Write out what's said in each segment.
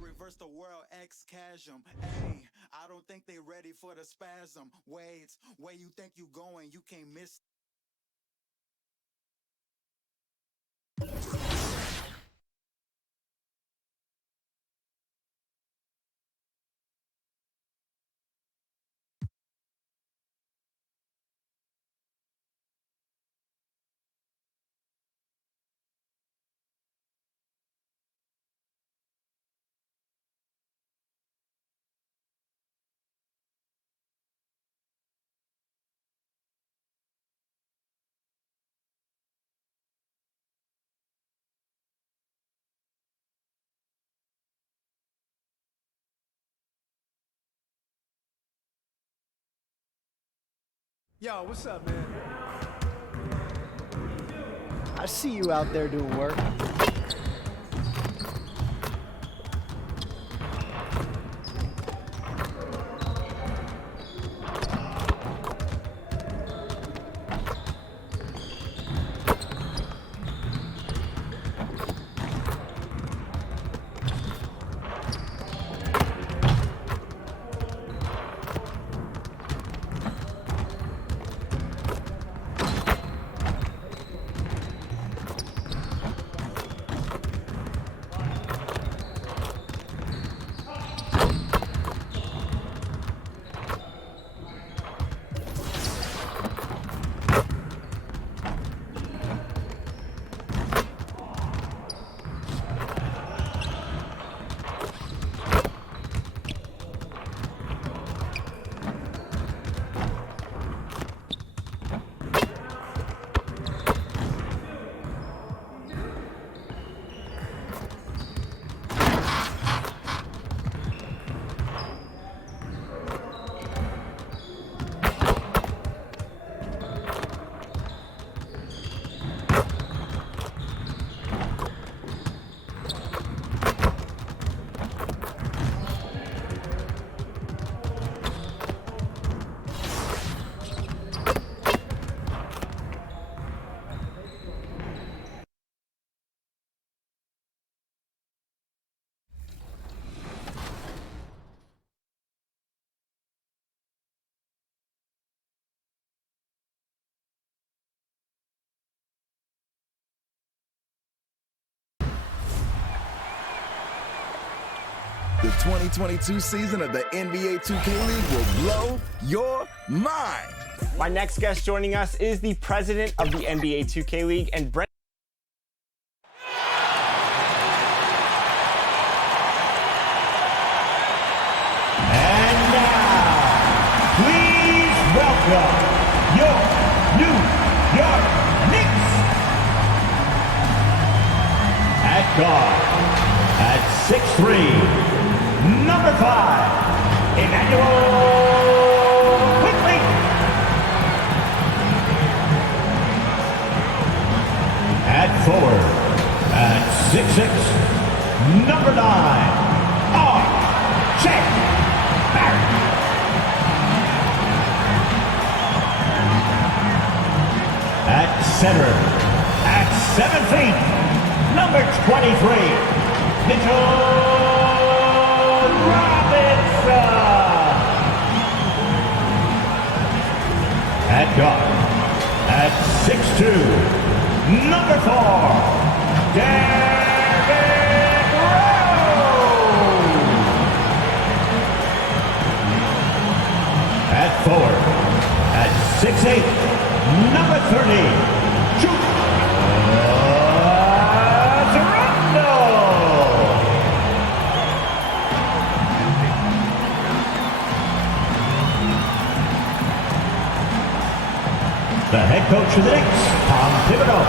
Reverse the world ex chasm. Hey, I don't think they ready for the spasm. Wait, where you think you going? You can't miss. Yo, what's up, man? I see you out there doing work. The 2022 season of the NBA 2K League will blow your mind. My next guest joining us is the president of the NBA 2K League and Brent. And now, please welcome your New York Knicks. At guard, at 6'3", number 5, Emmanuel Quickly. At forward, at 6'6", number 9, R.J. Barrett. At center, at 7 feet, number 23, Mitchell Robinson. At guard, at 6'2", number 4, Derrick Rose. At forward, at 6'8", number 30, Toronto. The head coach of the Knicks, Tom Thibodeau.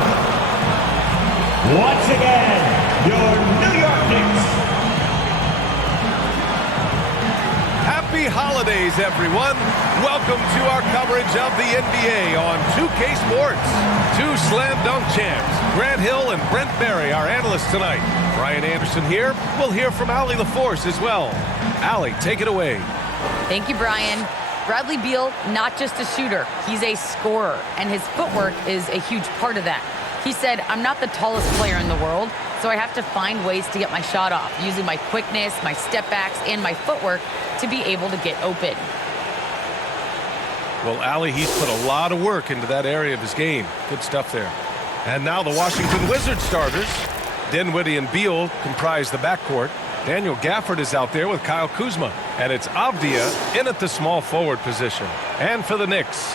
Once again, your New York Knicks. Happy holidays, everyone. Welcome to our coverage of the NBA on 2K Sports. Two slam dunk champs, Grant Hill and Brent Barry, our analysts tonight. Brian Anderson here. We'll hear from Allie LaForce as well. Allie, take it away. Thank you, Brian. Bradley Beal, not just a shooter, he's a scorer, and his footwork is a huge part of that. He said, "I'm not the tallest player in the world, So I have to find ways to get my shot off, using my quickness, my step backs, and my footwork to be able to get open. Well, Allie, he's put a lot of work into that area of his game. Good stuff there. And now the Washington Wizards starters. Dinwiddie and Beal comprise the backcourt. Daniel Gafford is out there with Kyle Kuzma. And it's Avdia in at the small forward position. And for the Knicks,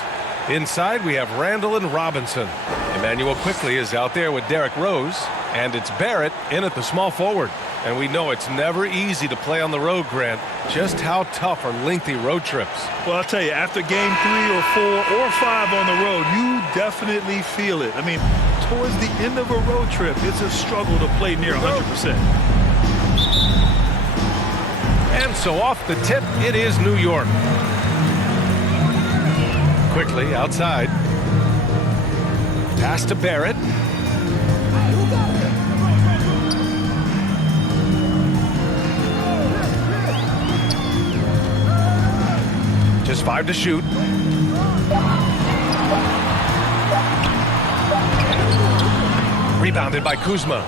inside we have Randall and Robinson. Emmanuel Quickley is out there with Derrick Rose. And it's Barrett in at the small forward. And we know it's never easy to play on the road, Grant. Just how tough are lengthy road trips? Well, I'll tell you, after game 3 or 4 or 5 on the road, you definitely feel it. I mean, towards the end of a road trip, it's a struggle to play near 100%. And so off the tip, it is New York. Quickly outside. Pass to Barrett. Just 5 to shoot. Rebounded by Kuzma.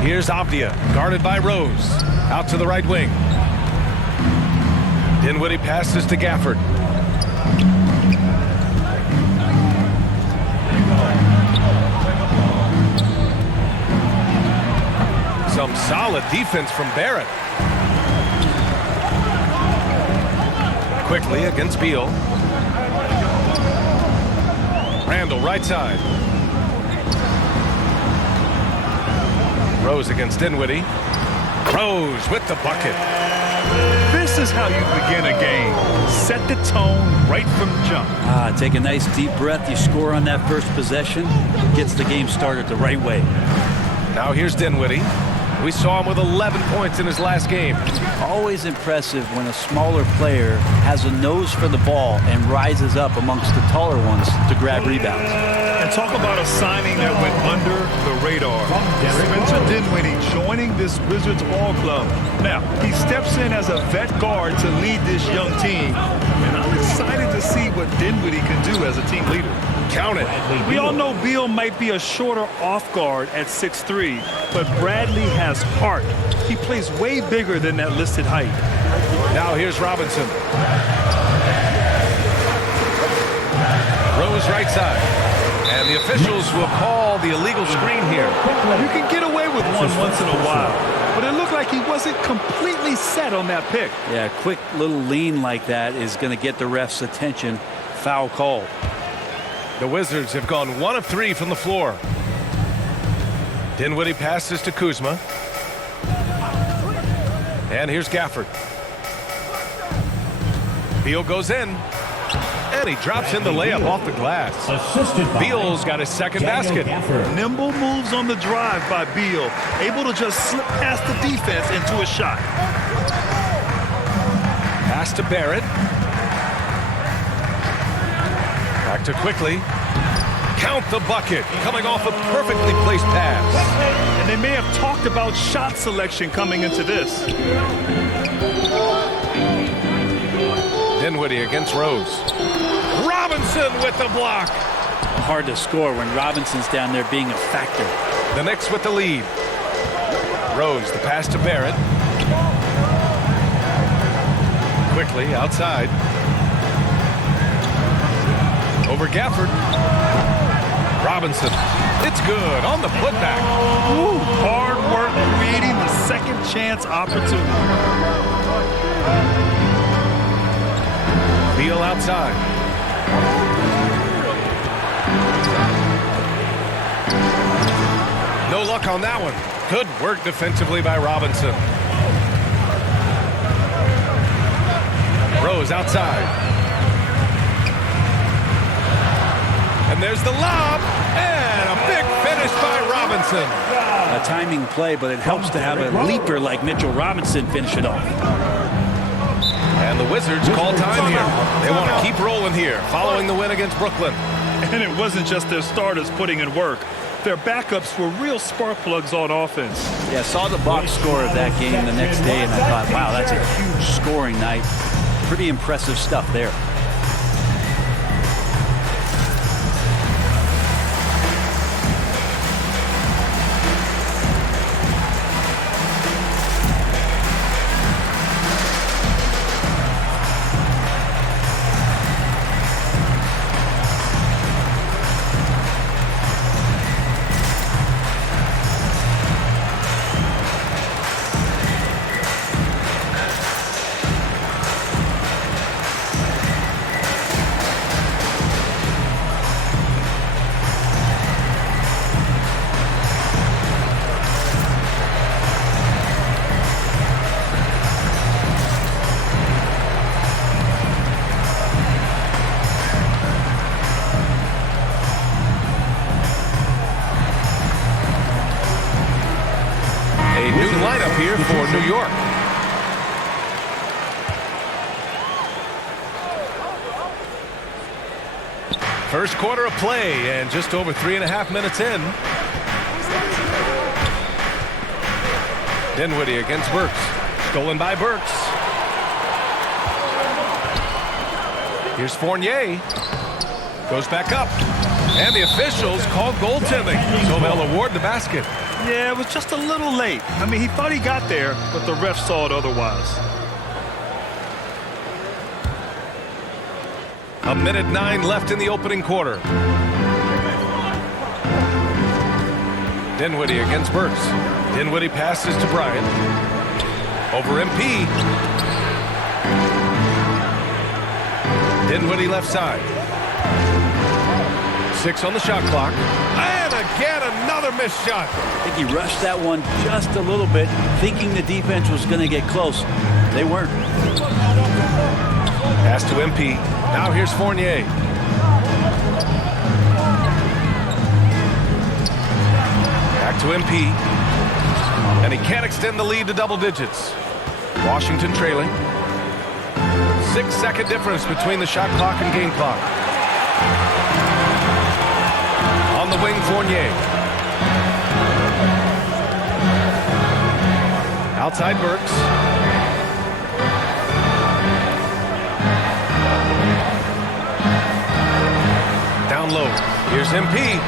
Here's Avdia, guarded by Rose. Out to the right wing. Dinwiddie passes to Gafford. Some solid defense from Barrett. Quickly against Beal. Randall right side. Rose against Dinwiddie. Rose with the bucket. This is how you begin a game. Set the tone right from the jump. Take a nice deep breath. You score on that first possession. Gets the game started the right way. Now here's Dinwiddie. We saw him with 11 points in his last game. Always impressive when a smaller player has a nose for the ball and rises up amongst the taller ones to grab rebounds. And talk about a signing that went under the radar. Spencer Dinwiddie joining this Wizards ball club. Now, he steps in as a vet guard to lead this young team. And I'm excited to see what Dinwiddie can do as a team leader. Count it. We all know Beal might be a shorter off guard at 6'3", but Bradley has heart. He plays way bigger than that listed height. Now here's Robinson. Rose right side. And the officials will call the illegal screen here. You can get away with one once in a while, but it looked like he wasn't completely set on that pick. Yeah, quick little lean like that is going to get the ref's attention. Foul call. The Wizards have gone 1 of 3 from the floor. Dinwiddie passes to Kuzma. And here's Gafford. Beal goes in. And he drops in the layup off the glass. Beal's got his second basket. Nimble moves on the drive by Beal. Able to just slip past the defense into a shot. Pass to Barrett. Back to Quickley. Count the bucket. Coming off a perfectly placed pass. And they may have talked about shot selection coming into this. Dinwiddie against Rose. Robinson with the block. Hard to score when Robinson's down there being a factor. The Knicks with the lead. Rose, the pass to Barrett. Quickly outside. Over Gafford. Robinson. It's good on the putback. Ooh, hard work creating the second chance opportunity. Beal outside. No luck on that one. Good work defensively by Robinson. Rose outside. And there's the lob, and a big finish by Robinson. A timing play, but it helps to have a leaper like Mitchell Robinson finish it off. And the Wizards call time here. They want to keep rolling here, following the win against Brooklyn. And it wasn't just their starters putting in work. Their backups were real spark plugs on offense. Yeah, saw the box score of that game the next day, and I thought, wow, that's a huge scoring night. Pretty impressive stuff there. . here for New York. First quarter of play, and just over 3.5 minutes in. Dinwiddie against Burks. Stolen by Burks. Here's Fournier. Goes back up. And the officials called goaltending, so they'll award the basket. Yeah, it was just a little late. I mean, he thought he got there, but the ref saw it otherwise. 1:09 left in the opening quarter. Dinwiddie against Burks. Dinwiddie passes to Bryant. Over MP. Dinwiddie left side. 6 on the shot clock. And again, another missed shot. I think he rushed that one just a little bit, thinking the defense was going to get close. They weren't. Pass to MP. Now here's Fournier. Back to MP. And he can't extend the lead to double digits. Washington trailing. 6-second difference between the shot clock and game clock. On the wing, Fournier. Outside Burks. Down low. Here's MP.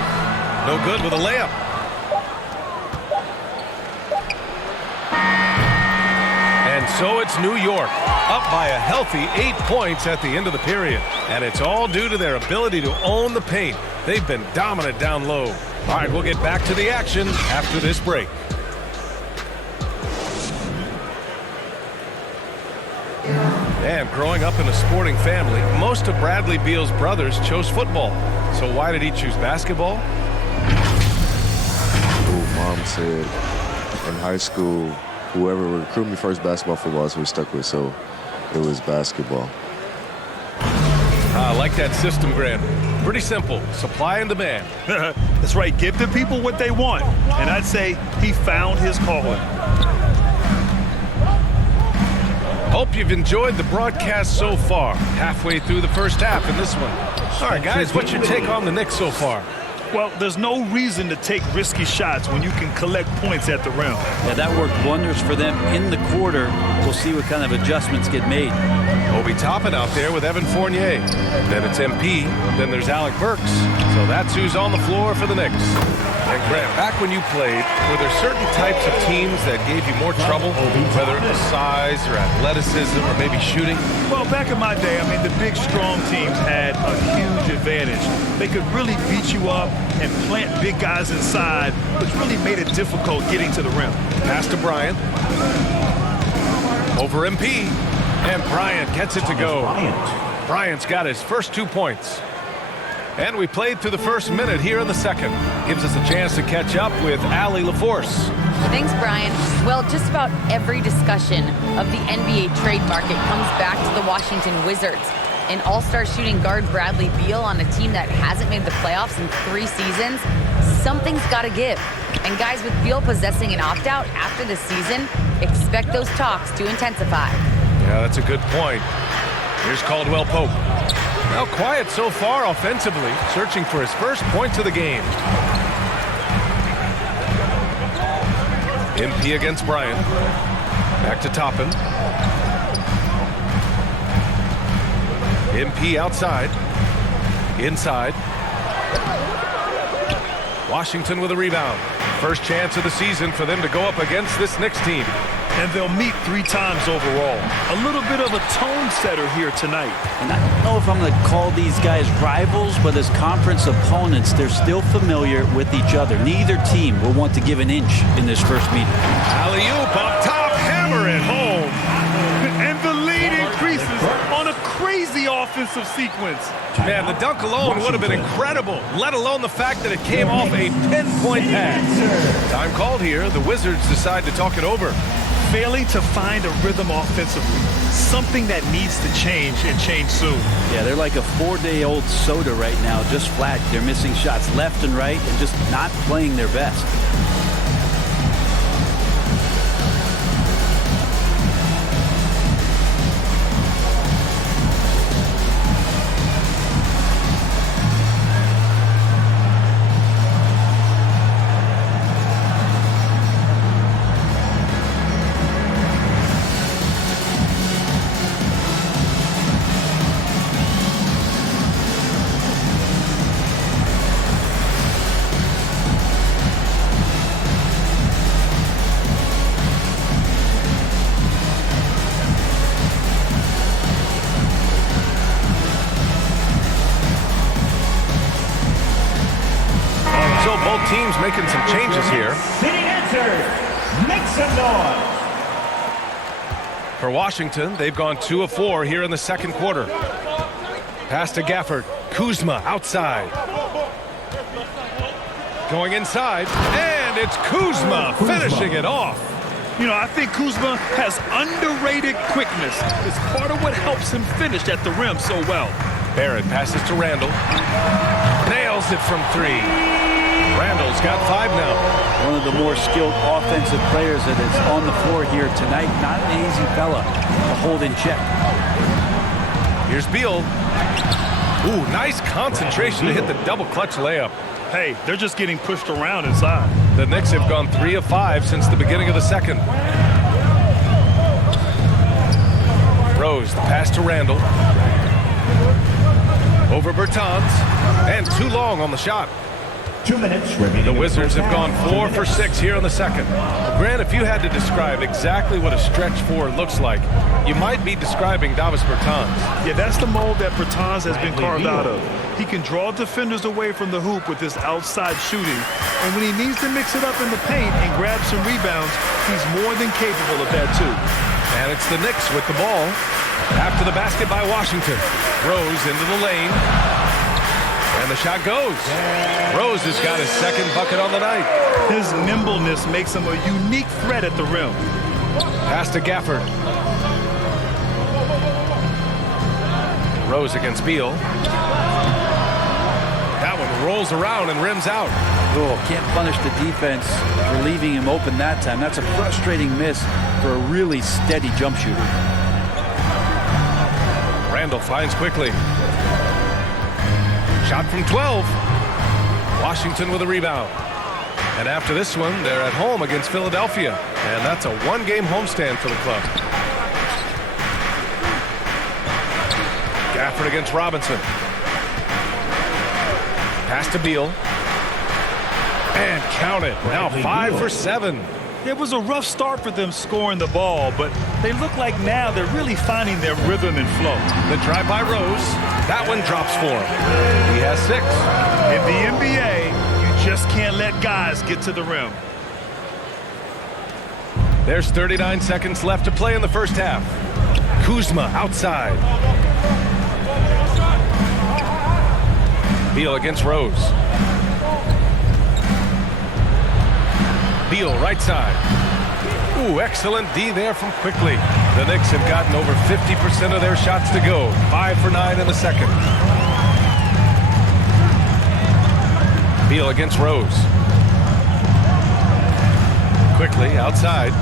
No good with a layup. And so it's New York, up by a healthy 8 points at the end of the period. And it's all due to their ability to own the paint. They've been dominant down low. All right, we'll get back to the action after this break. And growing up in a sporting family, most of Bradley Beal's brothers chose football. So why did he choose basketball? Mom said in high school, whoever would recruit me first, basketball, football, that's what we stuck with. So it was basketball. I like that system, Grant. Pretty simple. Supply and demand. That's right. Give the people what they want. And I'd say he found his calling. Hope you've enjoyed the broadcast so far. Halfway through the first half in this one. All right, guys, what's your take on the Knicks so far? Well, there's no reason to take risky shots when you can collect points at the rim. Yeah, that worked wonders for them in the quarter. We'll see what kind of adjustments get made. Obi Toppin out there with Evan Fournier. Then it's MP. Then there's Alec Burks. So that's who's on the floor for the Knicks. And Grant, back when you played, were there certain types of teams that gave you more trouble, whether it was size or athleticism or maybe shooting? Well, back in my day, I mean, the big, strong teams had a huge advantage. They could really beat you up and plant big guys inside, which really made it difficult getting to the rim. Pass to Bryant. Over MP. And Bryant gets it to go. Bryant's got his first 2 points. And we played through the first minute here in the second. Gives us a chance to catch up with Allie LaForce. Thanks, Brian. Well, just about every discussion of the NBA trade market comes back to the Washington Wizards. An all-star shooting guard Bradley Beal on a team that hasn't made the playoffs in 3 seasons. Something's got to give. And guys, with Beal possessing an opt-out after the season, expect those talks to intensify. Yeah, that's a good point. Here's Caldwell Pope. Now quiet so far offensively, searching for his first points of the game. MP against Bryant. Back to Toppin. MP outside. Inside. Washington with a rebound. First chance of the season for them to go up against this Knicks team. And they'll meet 3 times overall. A little bit of a tone setter here tonight. And I don't know if I'm going to call these guys rivals, but as conference opponents, they're still familiar with each other. Neither team will want to give an inch in this first meeting. Alley-oop up top, hammer it home. And the lead increases on a crazy offensive sequence. Man, the dunk alone would have been incredible, let alone the fact that it came off a pinpoint pass. Time called here. The Wizards decide to talk it over. Failing to find a rhythm offensively. Something that needs to change and change soon. Yeah, they're like a 4-day-old soda right now, just flat. They're missing shots left and right and just not playing their best. teams making some changes here. City answers. Make some noise. For Washington, they've gone 2 of 4 here in the second quarter. Pass to Gafford. Kuzma outside. Going inside, and it's Kuzma finishing it off. You know, I think Kuzma has underrated quickness. It's part of what helps him finish at the rim so well. Barrett passes to Randall. Nails it from 3. Randall's got 5 now. One of the more skilled offensive players that is on the floor here tonight. Not an easy fella to hold in check. Here's Beal. Ooh, nice concentration to hit the double clutch layup. Hey, they're just getting pushed around inside. The Knicks have gone 3 of 5 since the beginning of the second. Rose, the pass to Randall. Over Bertans. And too long on the shot. 2 minutes remaining. The Wizards have gone 4 for 6 here in the second. Grant, if you had to describe exactly what a stretch 4 looks like, you might be describing Davis Bertans. Yeah, that's the mold that Bertans has been carved out of. He can draw defenders away from the hoop with his outside shooting. And when he needs to mix it up in the paint and grab some rebounds, he's more than capable of that too. And it's the Knicks with the ball. After the basket by Washington. Rose into the lane. And the shot goes. Rose has got his second bucket on the night. His nimbleness makes him a unique threat at the rim. Pass to Gafford. Rose against Beal. That one rolls around and rims out. Oh, can't punish the defense for leaving him open that time. That's a frustrating miss for a really steady jump shooter. Randall finds quickly. Shot from 12. Washington with a rebound. And after this one, they're at home against Philadelphia. And that's a 1-game homestand for the club. Gafford against Robinson. Pass to Beal. And count it. Now 5 for 7. It was a rough start for them scoring the ball, but they look like now they're really finding their rhythm and flow. The drive by Rose. That one drops for him. He has 6. In the NBA, you just can't let guys get to the rim. There's 39 seconds left to play in the first half. Kuzma outside. Beal against Rose. Beal right side. Ooh, excellent D there from Quickly. The Knicks have gotten over 50% of their shots to go. 5 for 9 in the second. Beal against Rose. Quickly outside.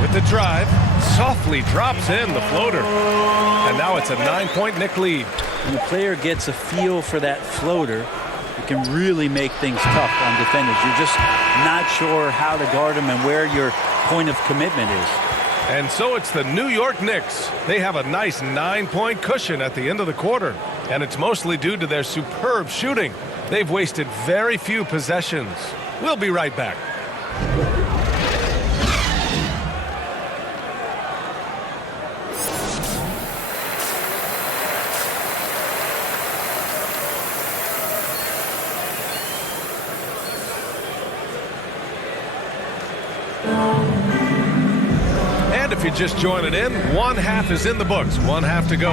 With the drive, softly drops in the floater. And now it's a 9-point Knick lead. When the player gets a feel for that floater, it can really make things tough on defenders. You're just not sure how to guard them and where your point of commitment is. And so it's the New York Knicks. They have a nice 9-point cushion at the end of the quarter. And it's mostly due to their superb shooting. They've wasted very few possessions. We'll be right back. If you're just joining in, 1 half is in the books, 1 half to go.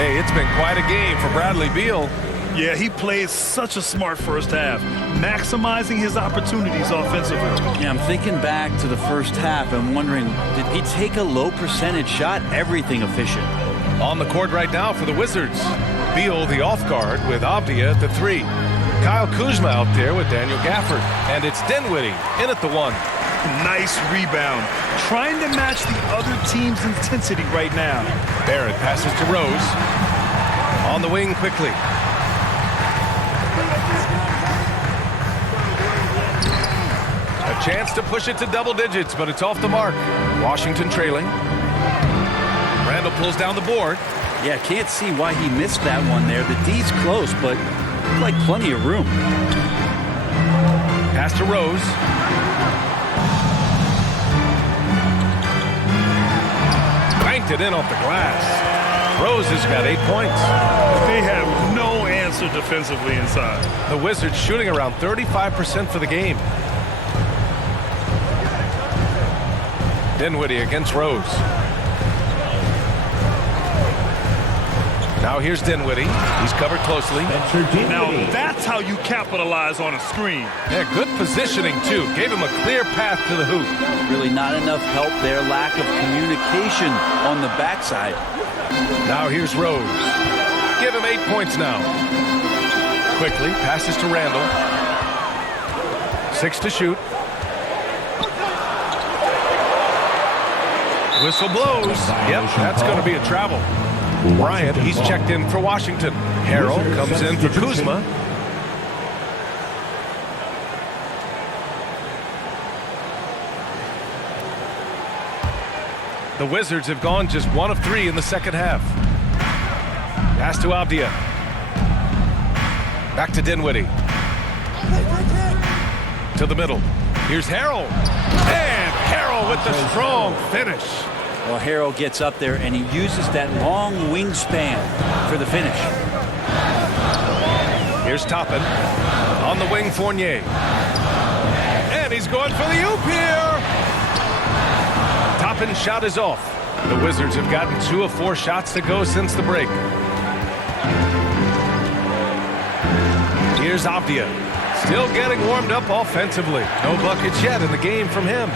Hey, it's been quite a game for Bradley Beal. Yeah, he played such a smart first half, maximizing his opportunities offensively. Yeah, I'm thinking back to the first half and wondering, did he take a low percentage shot? Everything efficient. On the court right now for the Wizards. Beal, the off guard, with Avdia at the 3. Kyle Kuzma out there with Daniel Gafford. And it's Dinwiddie in at the 1. Nice rebound. Trying to match the other team's intensity right now. Barrett passes to Rose. On the wing quickly. A chance to push it to double digits, but it's off the mark. Washington trailing. Randall pulls down the board. Yeah, can't see why he missed that one there. The D's close, but looked like plenty of room. Pass to Rose. Banked it in off the glass. Rose has got 8 points. They have no answer answer defensively inside. The Wizards shooting around 35% for the game. Dinwiddie against Rose. Now here's Dinwiddie. He's covered closely. Now that's how you capitalize on a screen. Yeah, good positioning too. Gave him a clear path to the hoop. Really not enough help there. Lack of communication on the backside. Now here's Rose. Give him 8 points now. Quickly passes to Randall. 6 to shoot. Whistle blows. Yep, that's going to be a travel. Bryant, he's checked in for Washington. Harrell comes in for Kuzma. The Wizards have gone just 1 of 3 in the second half. Pass to Avdia. Back to Dinwiddie. To the middle. Here's Harrell. And Harrell with the strong finish. Well, Harrell gets up there and he uses that long wingspan for the finish. Here's Toppin. On the wing, Fournier. And he's going for the oop here. Toppin's shot is off. The Wizards have gotten 2 of 4 shots to go since the break. Here's Avdia. Still getting warmed up offensively. No buckets yet in the game from him.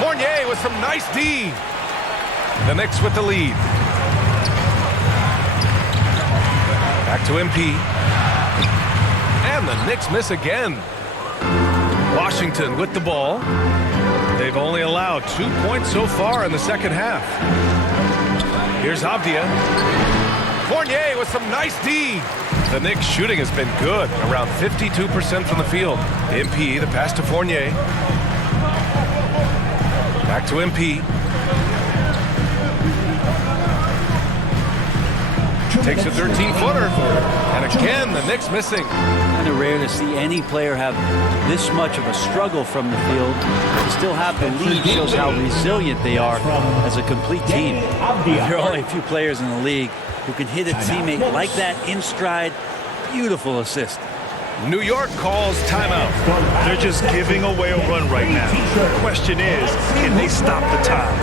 Fournier with some nice D. The Knicks with the lead. Back to MP. And the Knicks miss again. Washington with the ball. They've only allowed 2 points so far in the second half. Here's Avdia. Fournier with some nice D. The Knicks shooting has been good, around 52% from the field. MP, the pass to Fournier. Back to MP. Takes a 13-footer. And again, the Knicks missing. Kind of rare to see any player have this much of a struggle from the field. To still have the lead shows how resilient they are as a complete team. There are only a few players in the league who can hit a teammate like that in stride. Beautiful assist. New York calls timeout. They're just giving away a run right now. The question is, can they stop the time?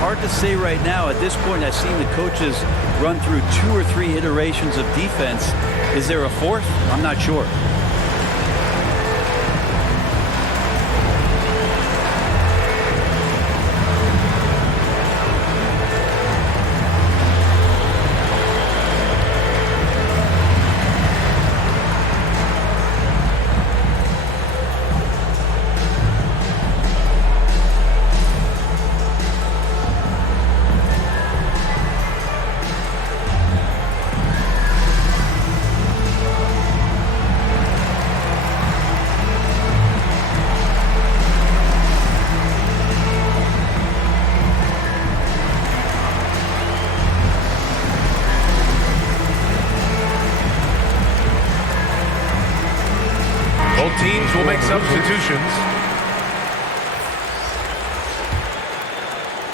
Hard to say right now. At this point, I've seen the coaches run through 2 or 3 iterations of defense. Is there a fourth? I'm not sure. Teams will make substitutions.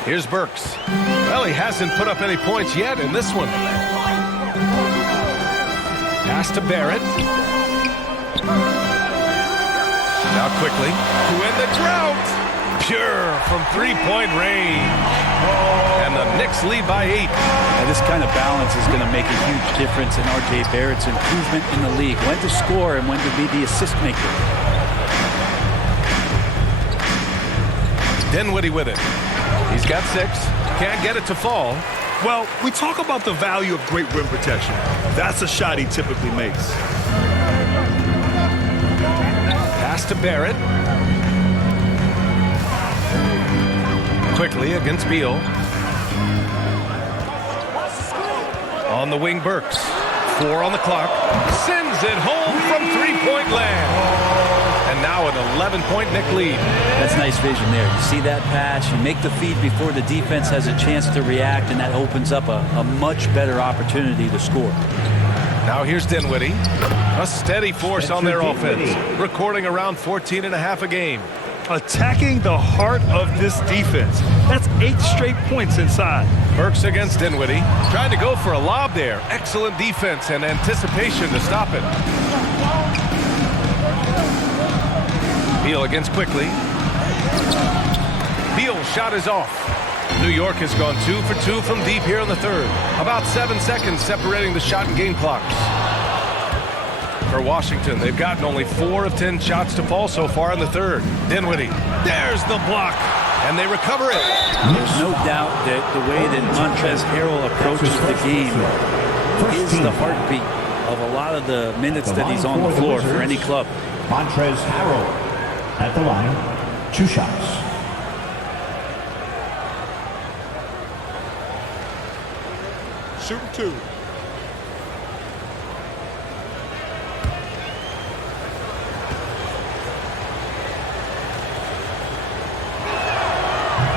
Here's Burks. Well, he hasn't put up any points yet in this one. Pass to Barrett. Now quickly to end the drought. Pure from 3-point range. And the Knicks lead by 8. Now, this kind of balance is going to make a huge difference in R.J. Barrett's improvement in the league. When to score and when to be the assist maker. Dinwiddie with it. He's got 6. Can't get it to fall. Well, we talk about the value of great rim protection. That's a shot he typically makes. Pass to Barrett. Quickly against Beal. On the wing, Burks. 4 on the clock. Sends it home from 3-point land. And now an 11-point Knick lead. That's nice vision there. You see that pass, you make the feed before the defense has a chance to react, and that opens up a much better opportunity to score. Now here's Dinwiddie. A steady force on their offense, recording around 14.5 a game. attacking the heart of this defense. That's 8 straight points inside. Burks against Dinwiddie. Trying to go for a lob there. Excellent defense and anticipation to stop it. Beal against Quickly. Beal's shot is off. New York has gone 2 for 2 from deep here in the third. About 7 seconds separating the shot and game clocks. For Washington, they've gotten only 4 of 10 shots to fall so far in the third. Dinwiddie, there's the block, and they recover it. There's no doubt that the way that Montrezl Harrell approaches the game is the heartbeat of a lot of the minutes that he's on the floor for any club. Montrezl Harrell at the line, 2 shots. Shooting 2.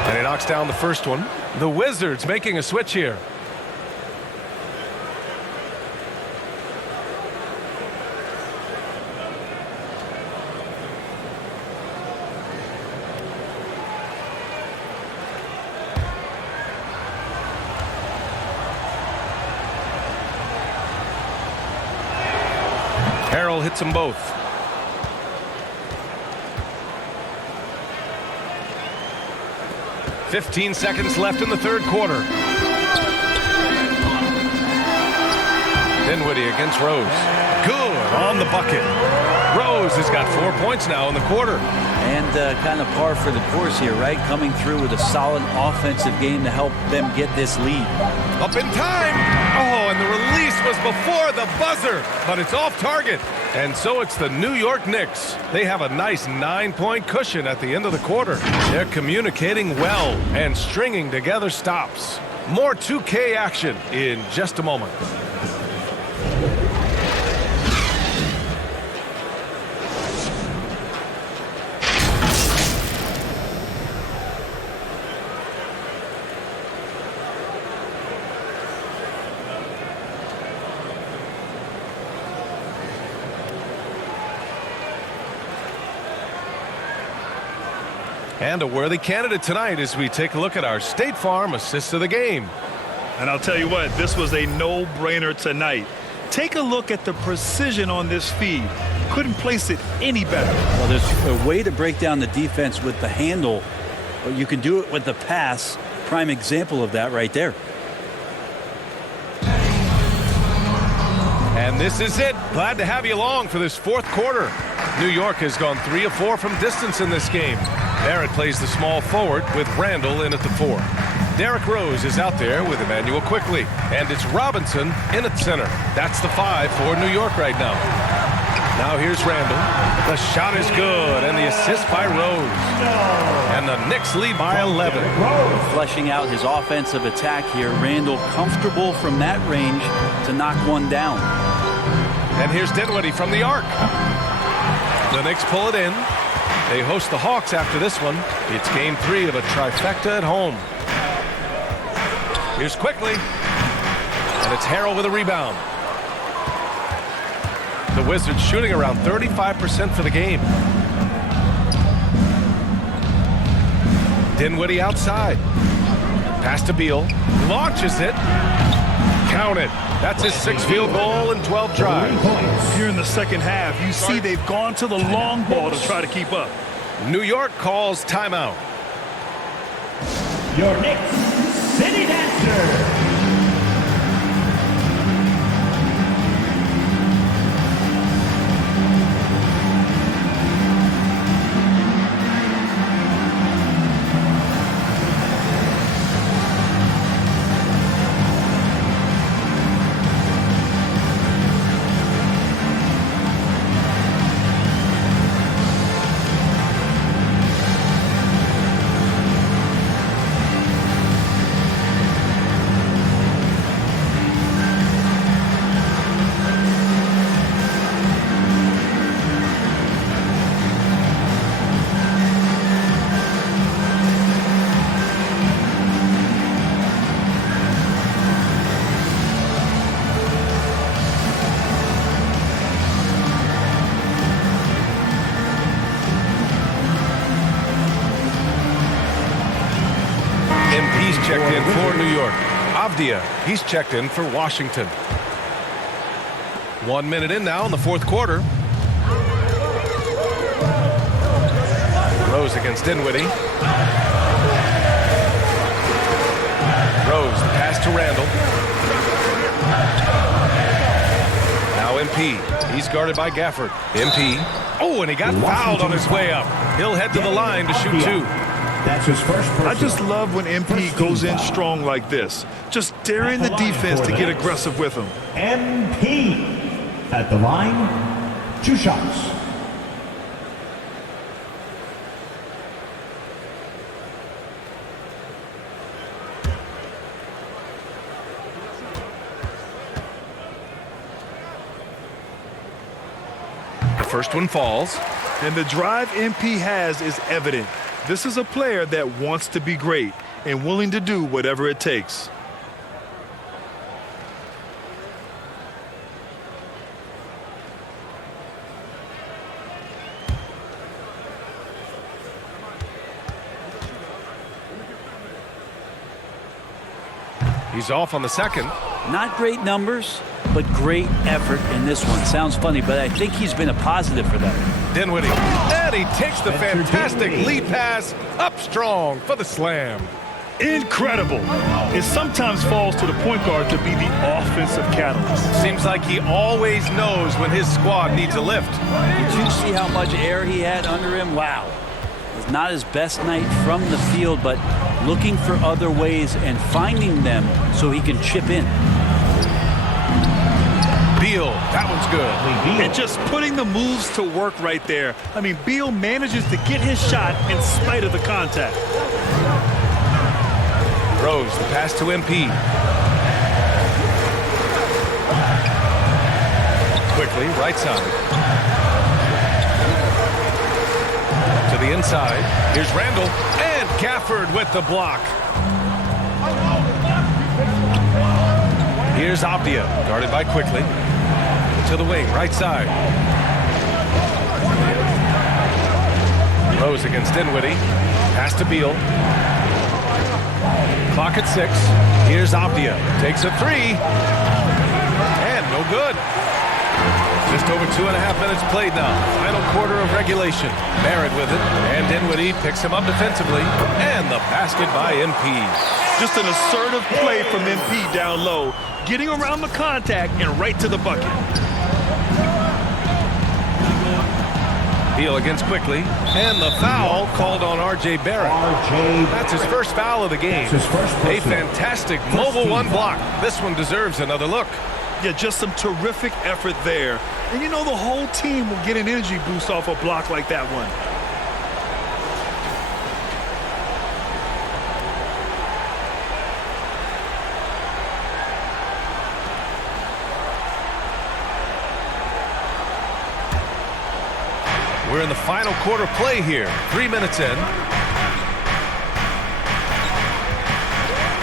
And he knocks down the first one. The Wizards making a switch here. Harrell hits them both. "15 seconds left in the third quarter. Dinwiddie against Rose. Good on the bucket. Rose has got 4 points now in the quarter. And kind of par for the course here, right? Coming through with a solid offensive game to help them get this lead. Up in time. Oh, and the release was before the buzzer, but it's off target. And so it's the New York Knicks. They have a nice 9-point cushion at the end of the quarter. They're communicating well and stringing together stops. More 2K action in just a moment. And a worthy candidate tonight as we take a look at our State Farm assist of the game. And I'll tell you what, this was a no-brainer tonight. Take a look at the precision on this feed. Couldn't place it any better. Well, there's a way to break down the defense with the handle, but you can do it with the pass. Prime example of that right there. And this is it. Glad to have you along for this fourth quarter. New York has gone 3 of 4 from distance in this game. Barrett plays the small forward with Randall in at the 4. Derrick Rose is out there with Emmanuel Quickly. And it's Robinson in at center. That's the 5 for New York right now. Now here's Randall. The shot is good, and the assist by Rose. And the Knicks lead by 11. Fleshing out his offensive attack here. Randall comfortable from that range to knock one down. And here's Dinwiddie from the arc. The Knicks pull it in. They host the Hawks after this one. It's game 3 of a trifecta at home. Here's Quickly. And it's Harrell with a rebound. The Wizards shooting around 35% for the game. Dinwiddie outside. Pass to Beal. Launches it. Count it. That's his 6th field goal in 12 drives. Here in the second half, you see they've gone to the long ball to try to keep up. New York calls timeout. Your Knicks City Dancer. checked in for New York. Avdia, he's checked in for Washington. 1 minute in now in the fourth quarter. Rose against Dinwiddie. Rose, the pass to Randall. Now MP. He's guarded by Gafford. MP. Oh, and he got fouled on his way up. He'll head to the line to shoot two. That's his first person. I just love when MP goes in strong like this. Just daring the defense to get aggressive with him. MP at the line, 2 shots. The first one falls. And the drive MP has is evident. This is a player that wants to be great and willing to do whatever it takes. He's off on the second. Not great numbers, but great effort in this one. Sounds funny, but I think he's been a positive for them. Dinwiddie, and he takes the fantastic lead pass up strong for the slam. Incredible. It sometimes falls to the point guard to be the offensive catalyst. Seems like he always knows when his squad needs a lift. Did you see how much air he had under him? Wow. It's not his best night from the field, but looking for other ways and finding them so he can chip in. Beal, that one's good. And just putting the moves to work right there. I mean, Beal manages to get his shot in spite of the contact. Rose, the pass to MP. Quickly, right side. To the inside. Here's Randall. And Gafford with the block. Here's Avdia, guarded by Quickly. To the wing, right side. Rose against Dinwiddie. Pass to Beal. Clock at 6. Here's Avdia. Takes a 3. And no good. Just over 2.5 minutes played now. Final quarter of regulation. Barrett with it. And Dinwiddie picks him up defensively. And the basket by MP. Just an assertive play from MP down low. Getting around the contact and right to the bucket. Beal against Quickly. And the foul called on R.J. Barrett. That's his first foul of the game. A fantastic mobile one block. This one deserves another look. Yeah, just some terrific effort there. And you know the whole team will get an energy boost off a block like that one. We're in the final quarter play here. 3 minutes in.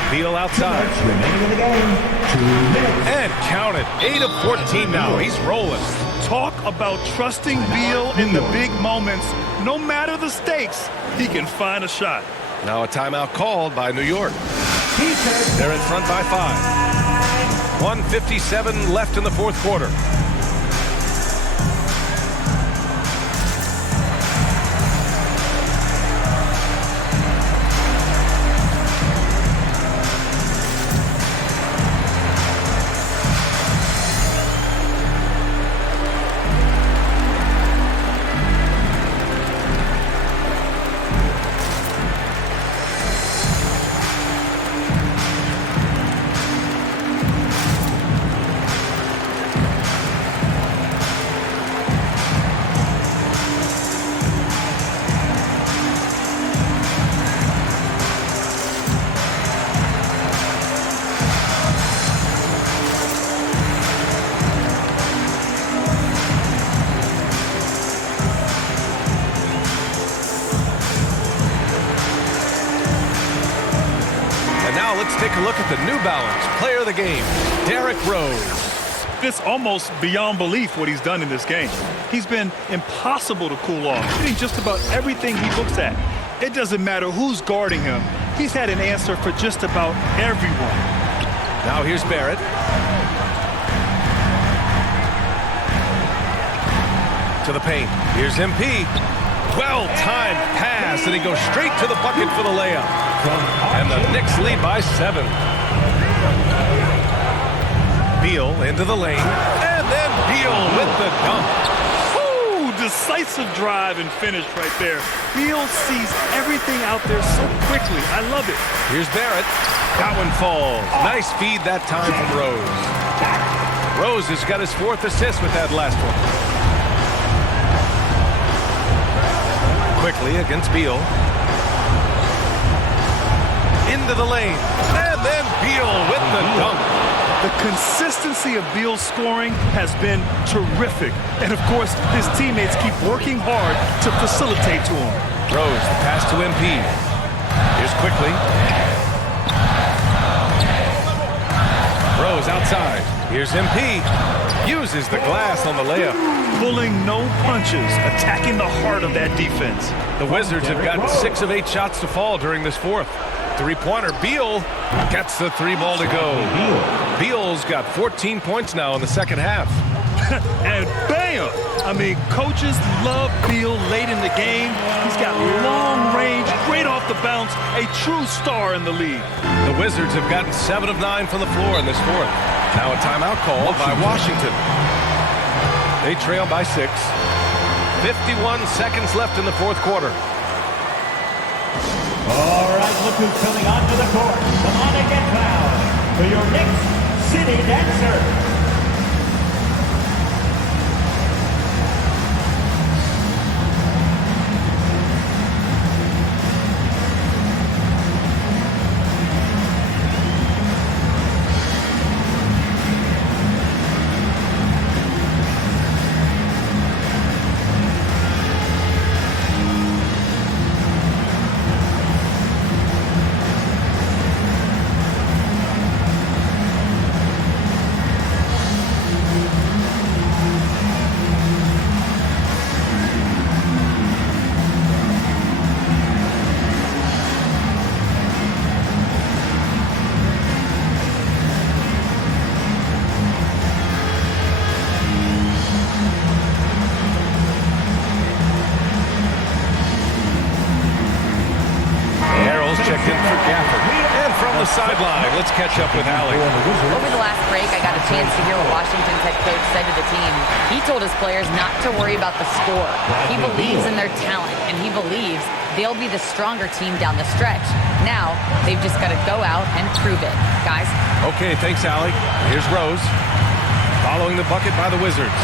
Beal outside. Remaining in the game, 2 minutes. And count it. 8 of 14 now. He's rolling. Talk about trusting Beal in the big moments. No matter the stakes, he can find a shot. Now a timeout called by New York. They're in front by 5. 1:57 left in the fourth quarter. Take a look at the New Balance player of the game, Derrick Rose. It's almost beyond belief what he's done in this game. He's been impossible to cool off, hitting just about everything he looks at. It doesn't matter who's guarding him. he's had an answer for just about everyone. Now here's Barrett. To the paint. Here's MP. Well-timed pass, and he goes straight to the bucket for the layup. And the Knicks lead by 7. Beal into the lane, and then Beal with the dunk. Ooh, decisive drive and finish right there. Beal sees everything out there so quickly. I love it. Here's Barrett. That one falls. Nice feed that time from Rose. Rose has got his 4th assist with that last one. Quickly against Beal. Into the lane. And then Beal with the dunk. The consistency of Beal's scoring has been terrific. And, of course, his teammates keep working hard to facilitate to him. Rose, the pass to MP. Here's Quickly. Rose outside. Here's MP. Uses the glass on the layup. Pulling no punches, attacking the heart of that defense. The Wizards have gotten 6 of 8 shots to fall during this 4th. Three-pointer. Beal gets the 3 ball to go. Beal's got 14 points now in the second half. And bam! I mean, coaches love Beal late in the game. He's got long range, great off the bounce, a true star in the league. The Wizards have gotten 7 of 9 from the floor in this 4th. Now a timeout called by Washington. They trail by 6. 51 seconds left in the 4th quarter. All right, look who's coming onto the court. Come on and get fouled for your Knicks City Dancer. Sideline. Let's catch up with Allie. Over the last break, I got a chance to hear what Washington's head coach said to the team. He told his players not to worry about the score. He believes in their talent, and he believes they'll be the stronger team down the stretch. Now, they've just got to go out and prove it. Guys? Okay, thanks, Allie. Here's Rose. Following the bucket by the Wizards.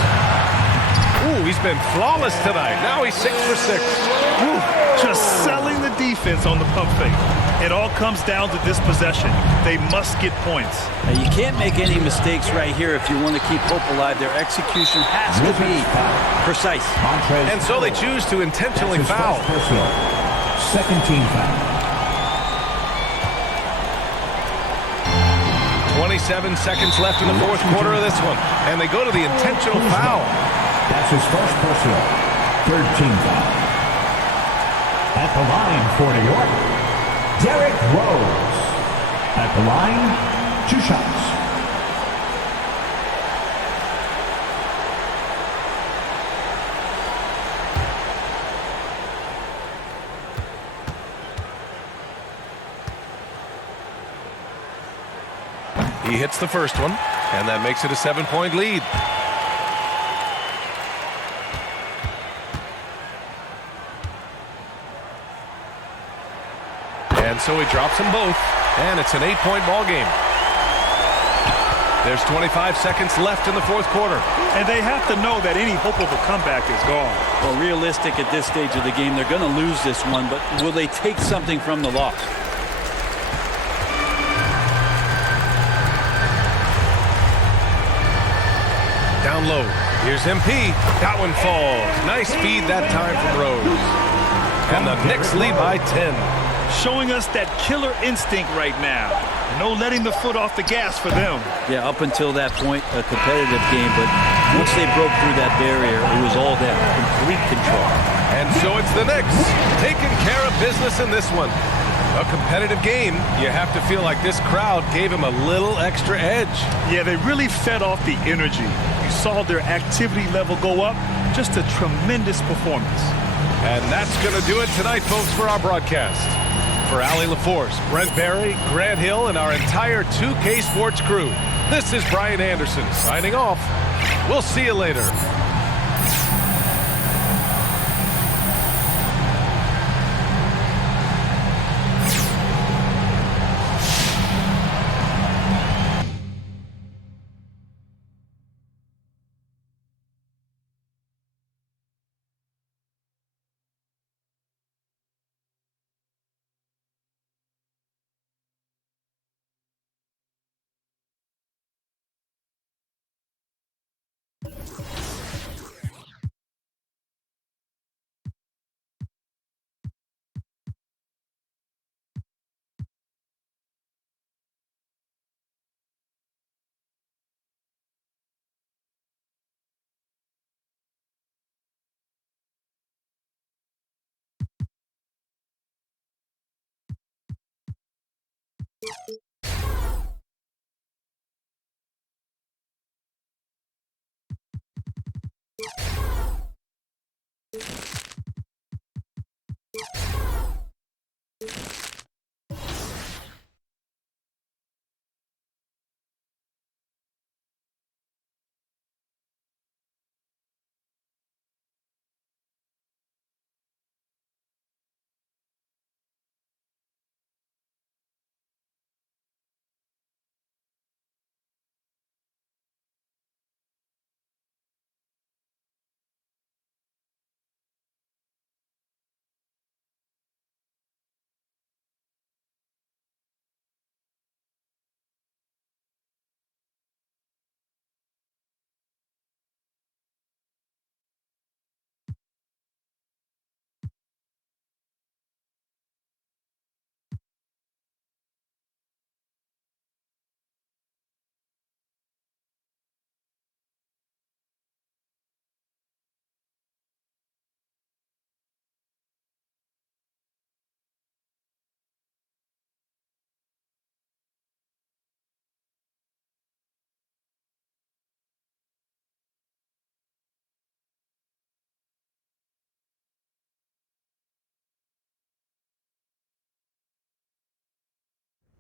Ooh, he's been flawless tonight. Now he's 6 for 6. Ooh, just selling the defense on the pump fake. It all comes down to this possession. They must get points. Now, you can't make any mistakes right here if you want to keep hope alive. Their execution has to be precise. And so they choose to intentionally foul. Second team foul. 27 seconds left in the 4th quarter of this one. And they go to the intentional foul. That's his first personal. Third team foul. At the line for New York, Derrick Rose. At the line, 2 shots. He hits the first one, and that makes it a 7-point lead. And so he drops them both, and it's an 8-point ball game. There's 25 seconds left in the 4th quarter. And they have to know that any hope of a comeback is gone. Well, realistic at this stage of the game, they're going to lose this one, but will they take something from the loss? Down low. Here's MP. That one falls. Nice speed that time from Rose. And the Knicks lead by 10. Showing us that killer instinct right now. No letting the foot off the gas for them. Yeah, up until that point, a competitive game, but once they broke through that barrier, it was all them. Complete control. And so it's the Knicks taking care of business in this one. A competitive game, you have to feel like this crowd gave him a little extra edge. Yeah, they really fed off the energy. You saw their activity level go up. Just a tremendous performance. And that's going to do it tonight, folks, for our broadcast. For Allie LaForce, Brent Barry, Grant Hill, and our entire 2K Sports crew, this is Brian Anderson signing off. We'll see you later.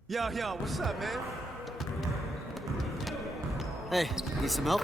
Yo, what's up, man? Hey, need some help?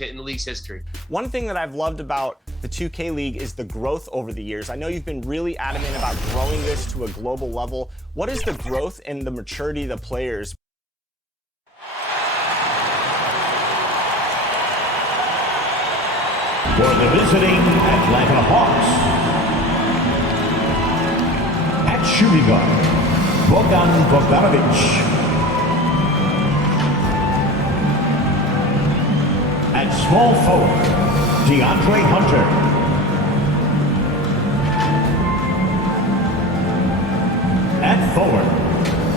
In the league's history. One thing that I've loved about the 2K League is the growth over the years. I know you've been really adamant about growing this to a global level. What is the growth and the maturity of the players? For the visiting Atlanta Hawks, at shooting guard, Bogdanovic. At small forward, DeAndre Hunter. At forward,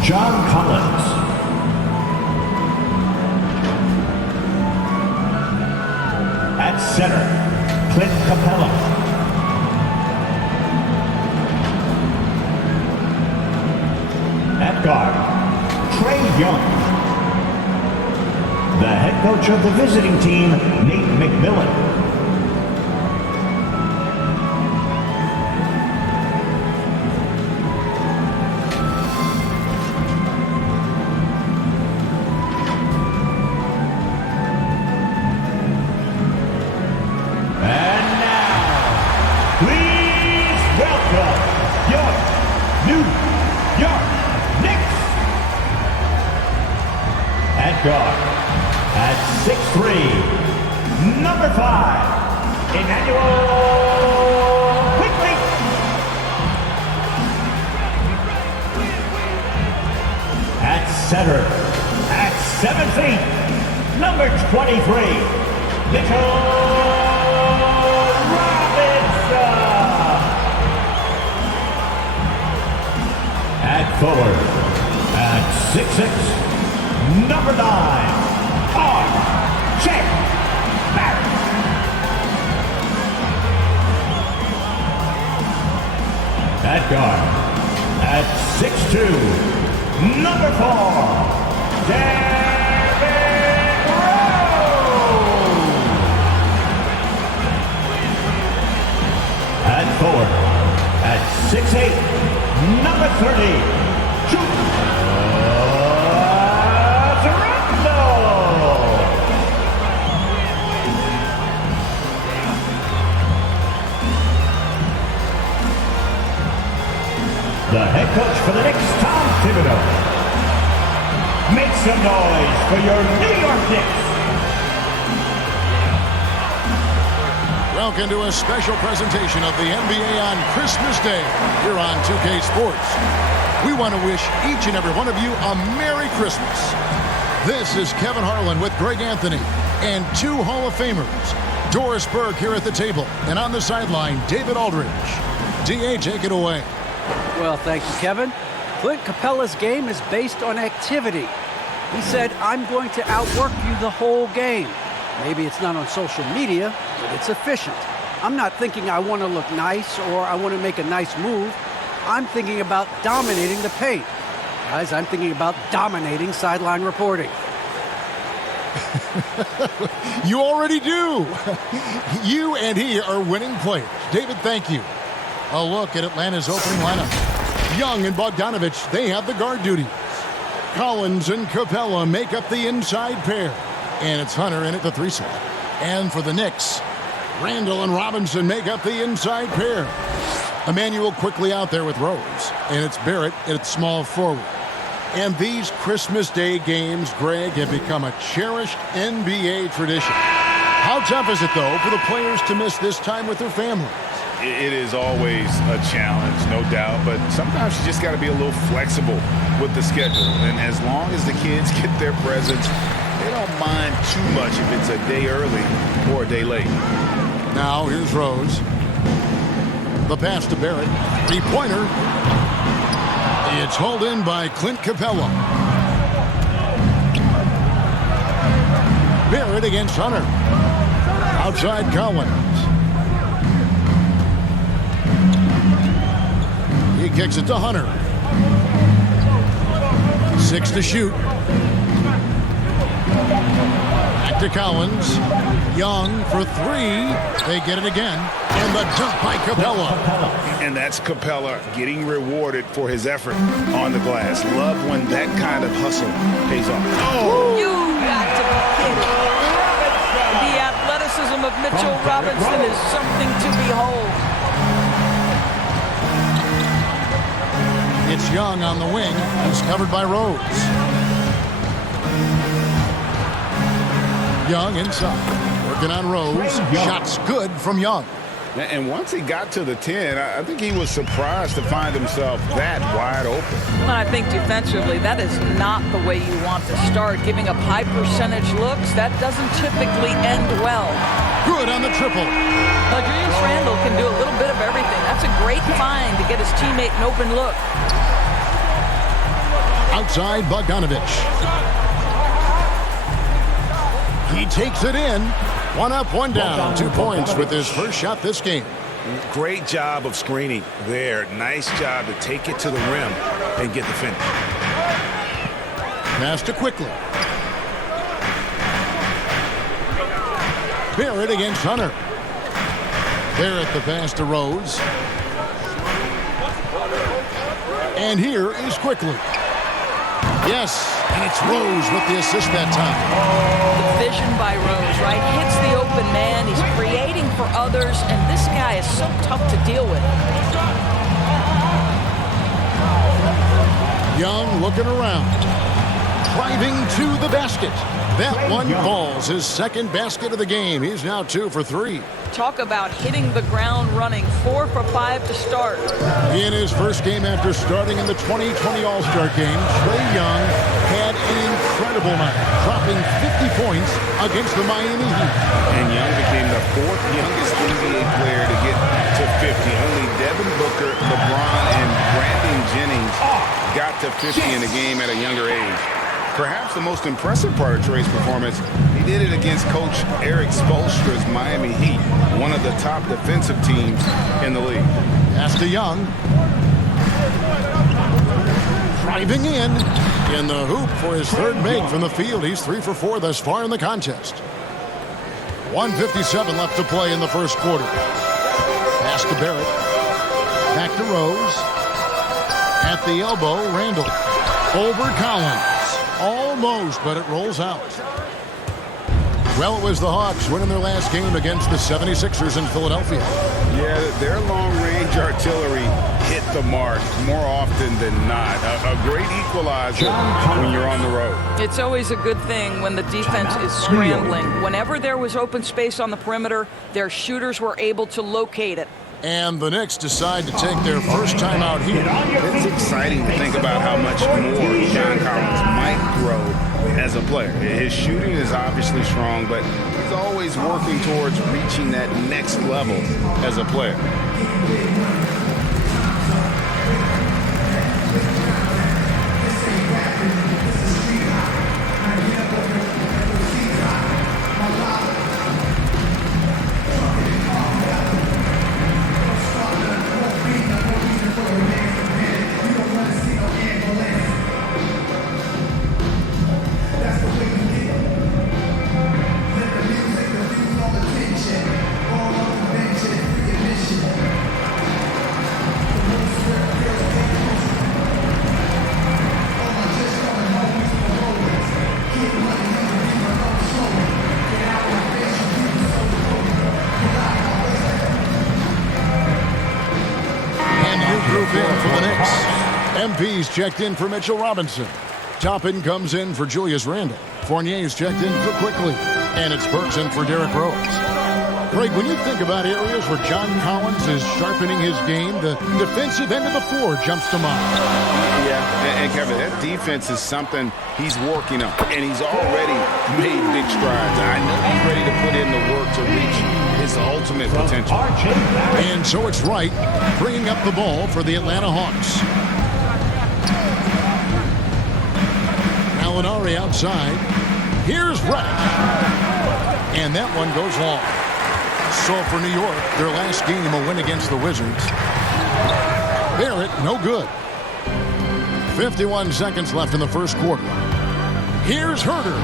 John Collins. At center, Clint Capella. At guard, Trey Young. The head coach of the visiting team, Nate McMillan. And now, please welcome your New York Knicks. At guard, at 6'3", number 5, Emmanuel Quickly. At center, at 7 feet, number 23, Mitchell Robinson. At forward, at 6'6", number 9, R.J. Barrett. At guard, at 6'2", number 4, Derrick Rose. At forward, at 6'8", number 30, the head coach for the Knicks, Tom Thibodeau. Make some noise for your New York Knicks. Welcome to a special presentation of the NBA on Christmas Day here on 2K Sports. We want to wish each and every one of you a Merry Christmas. This is Kevin Harlan with Greg Anthony and 2 Hall of Famers. Doris Burke here at the table, and on the sideline, David Aldridge. D.A., take it away. Well, thank you, Kevin. Clint Capella's game is based on activity. He said, I'm going to outwork you the whole game. Maybe it's not on social media, but it's efficient. I'm not thinking I want to look nice or I want to make a nice move. I'm thinking about dominating the paint. Guys, I'm thinking about dominating sideline reporting. You already do. You and he are winning players. David, thank you. A look at Atlanta's opening lineup. Young and Bogdanovic, they have the guard duties. Collins and Capella make up the inside pair. And it's Hunter in at the 3 slot. And for the Knicks, Randall and Robinson make up the inside pair. Emmanuel quickly out there with Rose. And it's Barrett at small forward. And these Christmas Day games, Greg, have become a cherished NBA tradition. How tough is it, though, for the players to miss this time with their families? It is always a challenge, no doubt, but sometimes you just got to be a little flexible with the schedule. And as long as the kids get their presents, they don't mind too much if it's a day early or a day late. Now here's Rose. The pass to Barrett. 3-pointer. It's hauled in by Clint Capella. Barrett against Hunter. Outside Collins. He kicks it to Hunter. 6 to shoot. Back to Collins. Young for 3. They get it again. And the dunk by Capella. And that's Capella getting rewarded for his effort on the glass. Love when that kind of hustle pays off. Oh! You got to be kidding. The athleticism of Mitchell Robinson is something to behold. It's Young on the wing. He's covered by Rose. Young inside. Working on Rose. Shots good from Young. And once he got to the 10, I think he was surprised to find himself that wide open. Well, I think defensively, that is not the way you want to start. Giving up high percentage looks, that doesn't typically end well. Good on the triple. Julius Randle can do a little bit of everything. That's a great find to get his teammate an open look. Outside Bogdanovich. He takes it in. 1 up, 1 down. 2 points with his first shot this game. Great job of screening there. Nice job to take it to the rim and get the finish. Pass to Quickly. Barrett against Hunter. Barrett the pass to Rose. And here is Quickly. Yes, and it's Rose with the assist that time. The vision by Rose, right? Hits the open man. He's creating for others, and this guy is so tough to deal with. Young looking around. Driving to the basket. That one falls. His second basket of the game. He's now 2 for 3. Talk about hitting the ground running. 4 for 5 to start. In his first game after starting in the 2020 All-Star game, Trae Young had an incredible night, dropping 50 points against the Miami Heat. And Young became the 4th youngest NBA player to get to 50. Only Devin Booker, LeBron, and Brandon Jennings got to 50 in a game at a younger age. Perhaps the most impressive part of Trae's performance, he did it against Coach Eric Spoelstra's Miami Heat, one of the top defensive teams in the league. Pass to Young. Driving in the hoop for his third make from the field. He's 3 for 4 thus far in the contest. 1:57 left to play in the first quarter. Pass to Barrett. Back to Rose. At the elbow, Randle. Over Collins. Almost, but it rolls out. Well, it was the Hawks winning their last game against the 76ers in Philadelphia. Yeah, their long-range artillery hit the mark more often than not. A great equalizer when you're on the road. It's always a good thing when the defense is scrambling. Whenever there was open space on the perimeter, their shooters were able to locate it. And the Knicks decide to take their first time out here. It's exciting to think about how much more John Collins might grow as a player. His shooting is obviously strong, but he's always working towards reaching that next level as a player. MP's checked in for Mitchell Robinson. Toppin comes in for Julius Randle. Fournier's checked in for Quickly. And it's Burks in for Derrick Rose. Greg, when you think about areas where John Collins is sharpening his game, the defensive end of the floor jumps to mind. Yeah, and Kevin, that defense is something he's working on, and he's already made big strides. I know he's ready to put in the work to reach his ultimate potential. And so it's Wright bringing up the ball for the Atlanta Hawks. Gallinari outside. Here's Wright. And that one goes long. So for New York, their last game, a win against the Wizards. Barrett, no good. 51 seconds left in the first quarter. Here's Herter.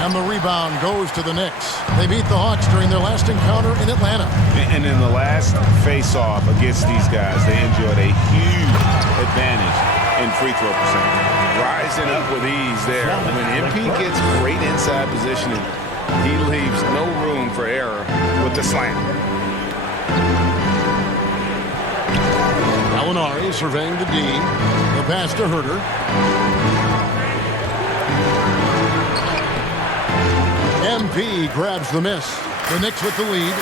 And the rebound goes to the Knicks. They beat the Hawks during their last encounter in Atlanta. And in the last face-off against these guys, they enjoyed a huge advantage in free throw percentage. Rising up with ease there. When MP gets great inside positioning, he leaves no room for error with the slam. Gallinari surveying the D. The pass to Herter. MP grabs the miss. The Knicks with the lead.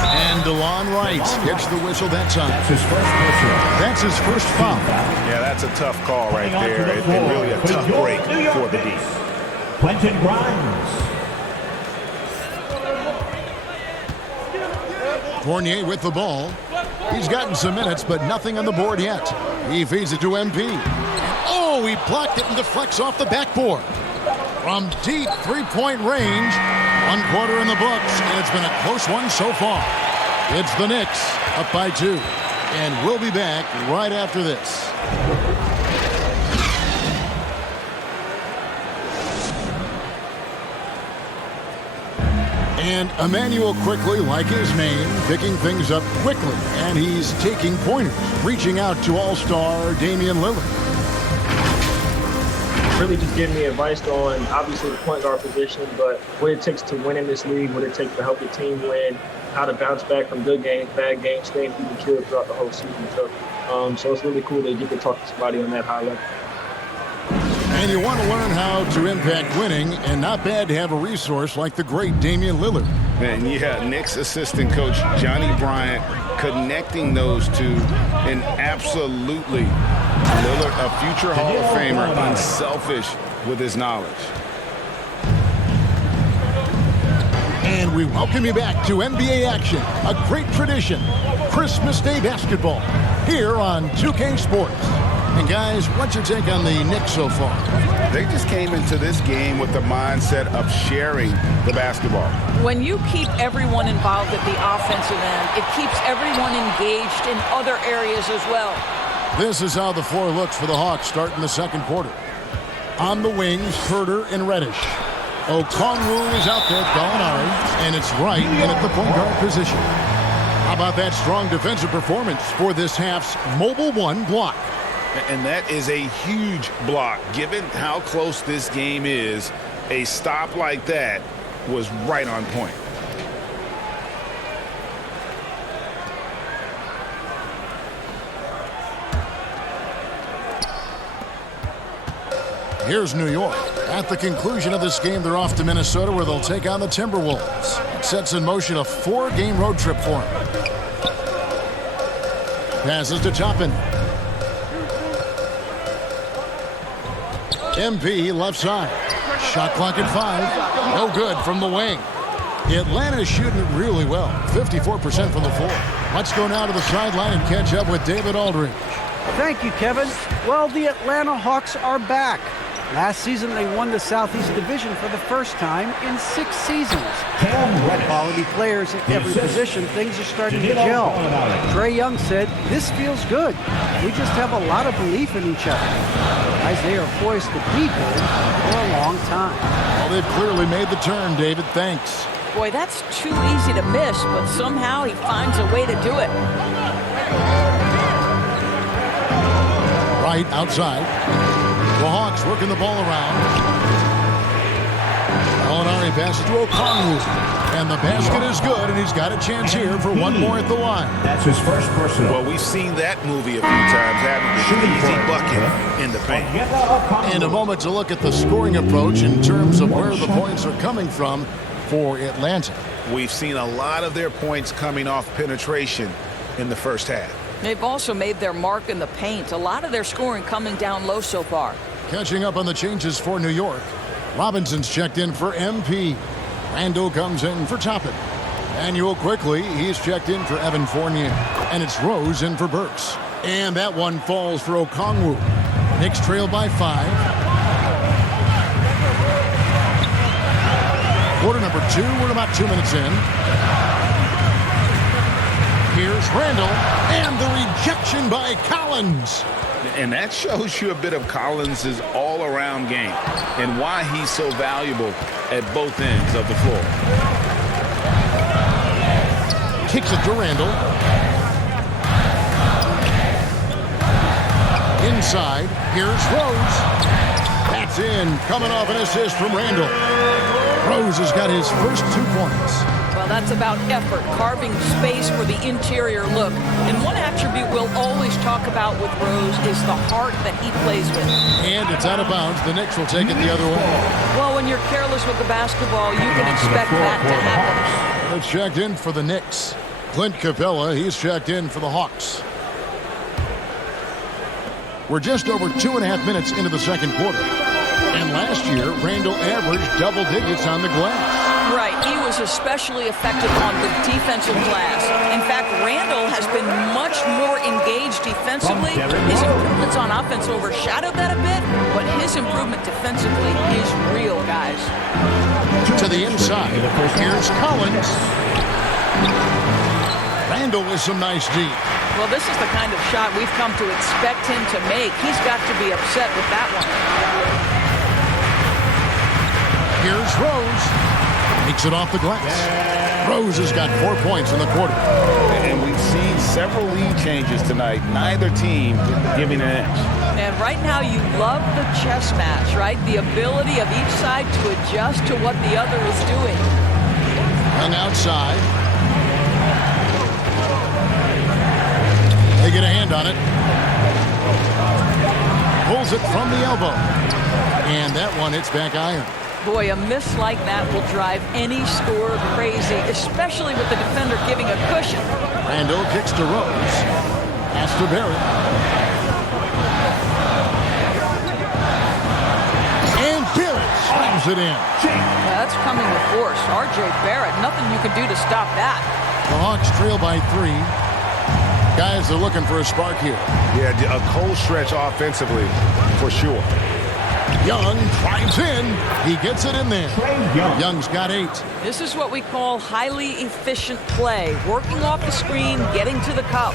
And DeLon Wright gets the whistle that time. That's his first foul. Yeah, that's a tough call right there. And really a tough break for the D. Quentin Grimes. Fournier with the ball. He's gotten some minutes, but nothing on the board yet. He feeds it to MP. Oh, he blocked it and deflects off the backboard. From deep three-point range, 1/4 in the books, and it's been a close one so far. It's the Knicks up by 2, and we'll be back right after this. And Emmanuel quickly, like his name, picking things up quickly, and he's taking pointers, reaching out to All-Star Damian Lillard. Really just giving me advice on, obviously, the point guard position, but what it takes to win in this league, what it takes to help the team win, how to bounce back from good games, bad games, staying even killed throughout the whole season. So it's really cool to get to talk to somebody on that high level. And you want to learn how to impact winning, and not bad to have a resource like the great Damian Lillard. And yeah, Knicks assistant coach Johnny Bryant connecting those two, and absolutely Lillard, a future Hall of Famer, unselfish with his knowledge. And we welcome you back to NBA action, a great tradition, Christmas Day basketball, here on 2K Sports. And guys, what's your take on the Knicks so far? They just came into this game with the mindset of sharing the basketball. When you keep everyone involved at the offensive end, it keeps everyone engaged in other areas as well. This is how the floor looks for the Hawks starting the second quarter. On the wings, Herter and Reddish. Okongwu is out there, Gallinari, and it's Wright in at the point guard position. How about that strong defensive performance for this half's mobile one block? And that is a huge block. Given how close this game is, a stop like that was right on point. Here's New York. At the conclusion of this game, they're off to Minnesota, where they'll take on the Timberwolves. It sets in motion a 4-game road trip for them. Passes to Toppin. MP left side. Shot clock at 5. No good from the wing. Atlanta's shooting it really well. 54% from the floor. Let's go now to the sideline and catch up with David Aldridge. Thank you, Kevin. Well, the Atlanta Hawks are back. Last season, they won the Southeast Division for the first time in 6 seasons. Quality players at every position, things are starting to gel. Trae Young said, "This feels good. We just have a lot of belief in each other." Guys, they are poised to be good for a long time. Well, they've clearly made the turn, David. Thanks. Boy, that's too easy to miss, but somehow he finds a way to do it. Right outside. The Hawks working the ball around. Gallinari passes to Okongwu. And the basket is good, and he's got a chance here for one more at the line. That's his first personal. Well, we've seen that movie a few times, having an easy bucket in the paint. And a moment to look at the scoring approach in terms of where the points are coming from for Atlanta. We've seen a lot of their points coming off penetration in the first half. They've also made their mark in the paint. A lot of their scoring coming down low so far. Catching up on the changes for New York. Robinson's checked in for MP. Randall comes in for Toppin. Manuel quickly, he's checked in for Evan Fournier. And it's Rose in for Burks. And that one falls for Okongwu. Knicks trail by 5. Quarter number 2, we're about 2 minutes in. Here's Randall, and the rejection by Collins. And that shows you a bit of Collins' all-around game and why he's so valuable at both ends of the floor. Kicks it to Randall. Inside, here's Rose. That's in, coming off an assist from Randall. Rose has got his first 2 points. Well, that's about effort, carving space for the interior look. And one attribute we'll always talk about with Rose is the heart that he plays with. And it's out of bounds. The Knicks will take it the other way. Well, when you're careless with the basketball, you can expect that to happen. It's checked in for the Knicks. Clint Capella, he's checked in for the Hawks. We're just over 2.5 minutes into the second quarter. And last year, Randall averaged double digits on the glass. Right, he was especially effective on the defensive glass. In fact, Randall has been much more engaged defensively. His improvements on offense overshadowed that a bit, but his improvement defensively is real, guys. To the inside, here's Collins. Randall with some nice deep. Well, this is the kind of shot we've come to expect him to make. He's got to be upset with that one. Here's Rose. Makes it off the glass. Rose has got 4 points in the quarter. And we've seen several lead changes tonight. Neither team giving an edge. And right now you love the chess match, right? The ability of each side to adjust to what the other is doing. Hung outside. They get a hand on it. Pulls it from the elbow. And that one hits back iron. Boy, a miss like that will drive any scorer crazy, especially with the defender giving a cushion. Randall kicks to Rose. Pass to Barrett. And Barrett slams it in. That's coming with force. R.J. Barrett, nothing you can do to stop that. The Hawks trail by 3. Guys are looking for a spark here. Yeah, a cold stretch offensively, for sure. Young drives in. He gets it in there. Young's got 8. This is what we call highly efficient play. Working off the screen, getting to the cup.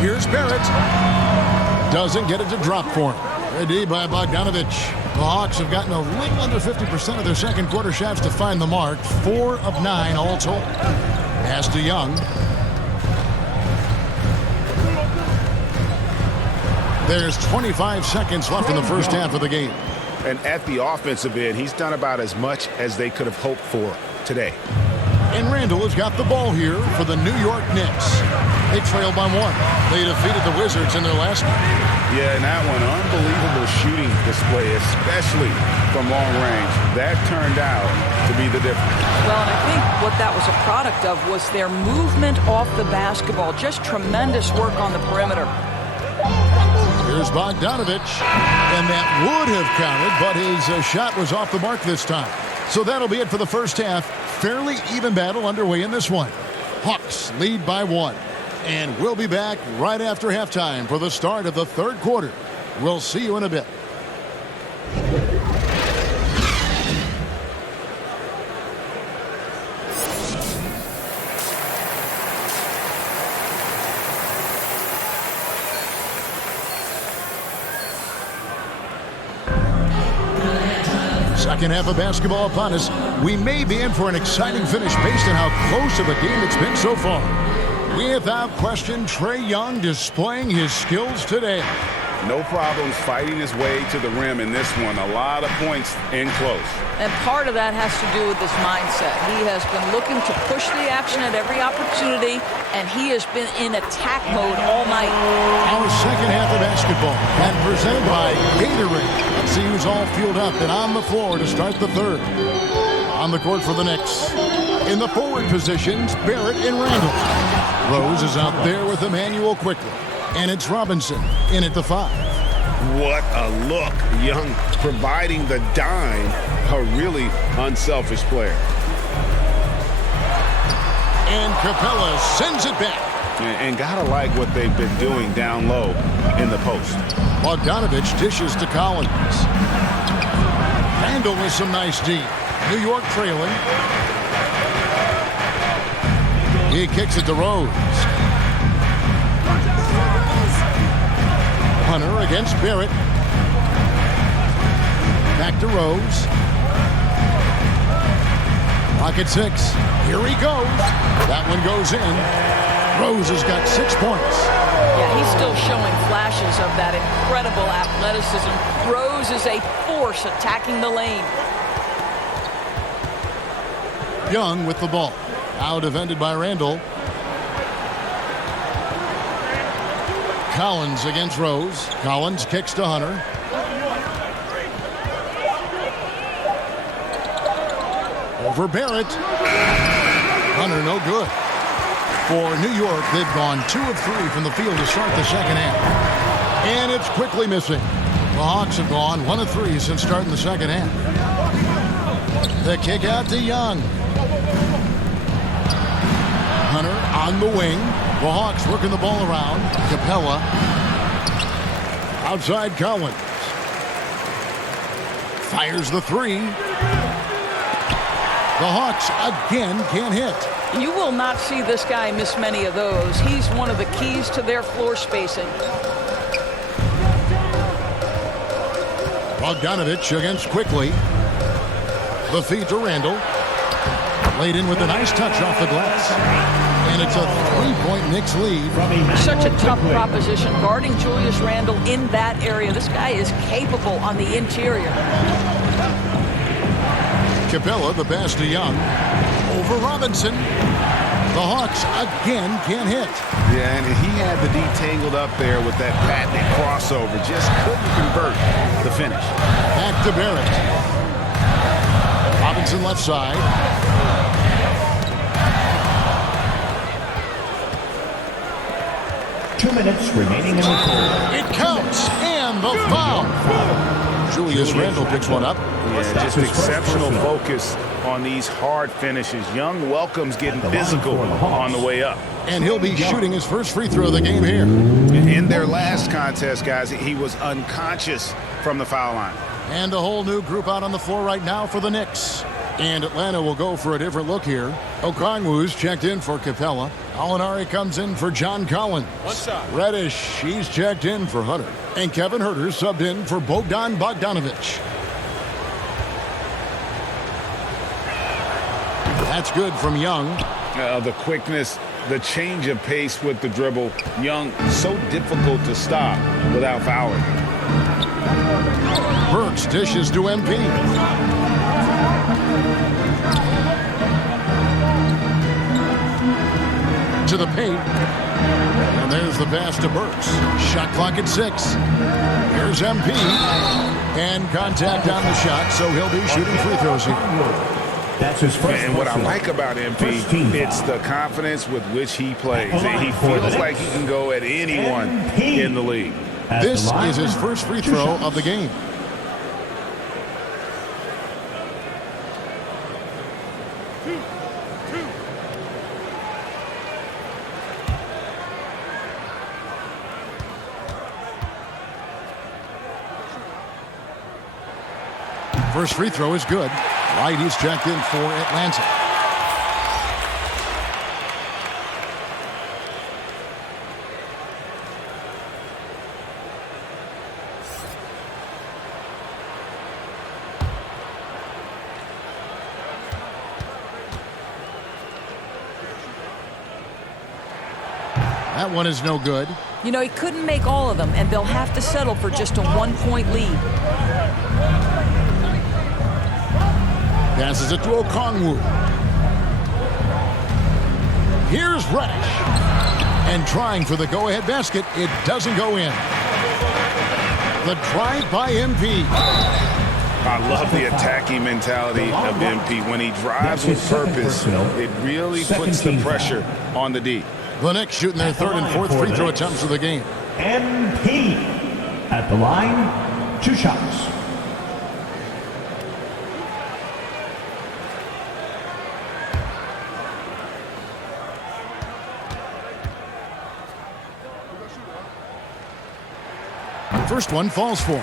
Here's Barrett. Doesn't get it to drop for him. Ready by Bogdanovich. The Hawks have gotten a little under 50% of their second quarter shots to find the mark. 4 of 9 all told. Pass to Young. There's 25 seconds left in the first half of the game. And at the offensive end, he's done about as much as they could have hoped for today. And Randall has got the ball here for the New York Knicks. They trail by 1. They defeated the Wizards in their last one. Yeah, and that one, unbelievable shooting display, especially from long range. That turned out to be the difference. Well, and I think what that was a product of was their movement off the basketball. Just tremendous work on the perimeter. Here's Bogdanovich, and that would have counted, but his shot was off the mark this time. So that'll be it for the first half. Fairly even battle underway in this one. Hawks lead by 1. And we'll be back right after halftime for the start of the third quarter. We'll see you in a bit. Second half of basketball upon us. We may be in for an exciting finish based on how close of a game it's been so far. Without question, Trae Young displaying his skills today. No problems fighting his way to the rim in this one. A lot of points in close. And part of that has to do with his mindset. He has been looking to push the action at every opportunity, and he has been in attack mode all night. Our second half of basketball, and presented by Gatorade. Let's see who's all fueled up and on the floor to start the third. On the court for the Knicks. In the forward positions, Barrett and Randall. Rose is out there with Emmanuel quickly. And it's Robinson in at the 5. What a look. Young providing the dime. A really unselfish player. And Capella sends it back. And gotta like what they've been doing down low in the post. Bogdanovich dishes to Collins. Randall with some nice deep. New York trailing. He kicks it to Rose. Hunter against Barrett. Back to Rose. Pocket 6. Here he goes. That one goes in. Rose has got 6 points. Yeah, he's still showing flashes of that incredible athleticism. Rose is a force attacking the lane. Young with the ball. Out defended by Randall. Collins against Rose. Collins kicks to Hunter. Over Barrett. Hunter no good. For New York, they've gone 2 of 3 from the field to start the second half. And it's quickly missing. The Hawks have gone 1 of 3 since starting the second half. The kick out to Young. Hunter on the wing. The Hawks working the ball around. Capella. Outside Collins. Fires the 3. The Hawks again can't hit. You will not see this guy miss many of those. He's one of the keys to their floor spacing. Bogdanovich against Quickly. The feed to Randall. Laid in with a nice touch off the glass. And it's a 3-point Knicks lead. Such a tough proposition guarding Julius Randle in that area. This guy is capable on the interior. Capella, the pass to Young. Over Robinson. The Hawks again can't hit. Yeah, and he had the D tangled up there with that patented crossover. Just couldn't convert the finish. Back to Barrett. Robinson left side. 2 minutes remaining in the third. It counts, and the foul. Julius Randle picks one up. Yeah, just exceptional focus on these hard finishes. Young welcomes getting physical on the way up. And he'll be shooting his first free throw of the game here. In their last contest, guys, he was unconscious from the foul line. And a whole new group out on the floor right now for the Knicks. And Atlanta will go for a different look here. Okongwu's checked in for Capella. Alinari comes in for John Collins. Reddish, he's checked in for Hunter. And Kevin Huerter subbed in for Bogdan Bogdanovich. That's good from Young. The quickness, the change of pace with the dribble. Young, so difficult to stop without fouling. Burks dishes to MP. To the paint. And there's the pass to Burks. Shot clock at 6. Here's MP. And contact on the shot, so he'll be shooting free throws here. That's his first. And what I like about MP, it's the confidence with which he plays. He feels like he can go at anyone in the league. This is his first free throw of the game. First free throw is good. White, he's checked in for Atlanta. That one is no good. You know, he couldn't make all of them, and they'll have to settle for just a 1-point lead. Passes it to Okongwu. Here's Reddish. And trying for the go-ahead basket. It doesn't go in. The drive by MP. I love the attacking mentality of MP. When he drives with purpose, it really puts the pressure on the D. The Knicks shooting their third and fourth free throw attempts of the game. MP at the line, 2 shots. First one falls for him.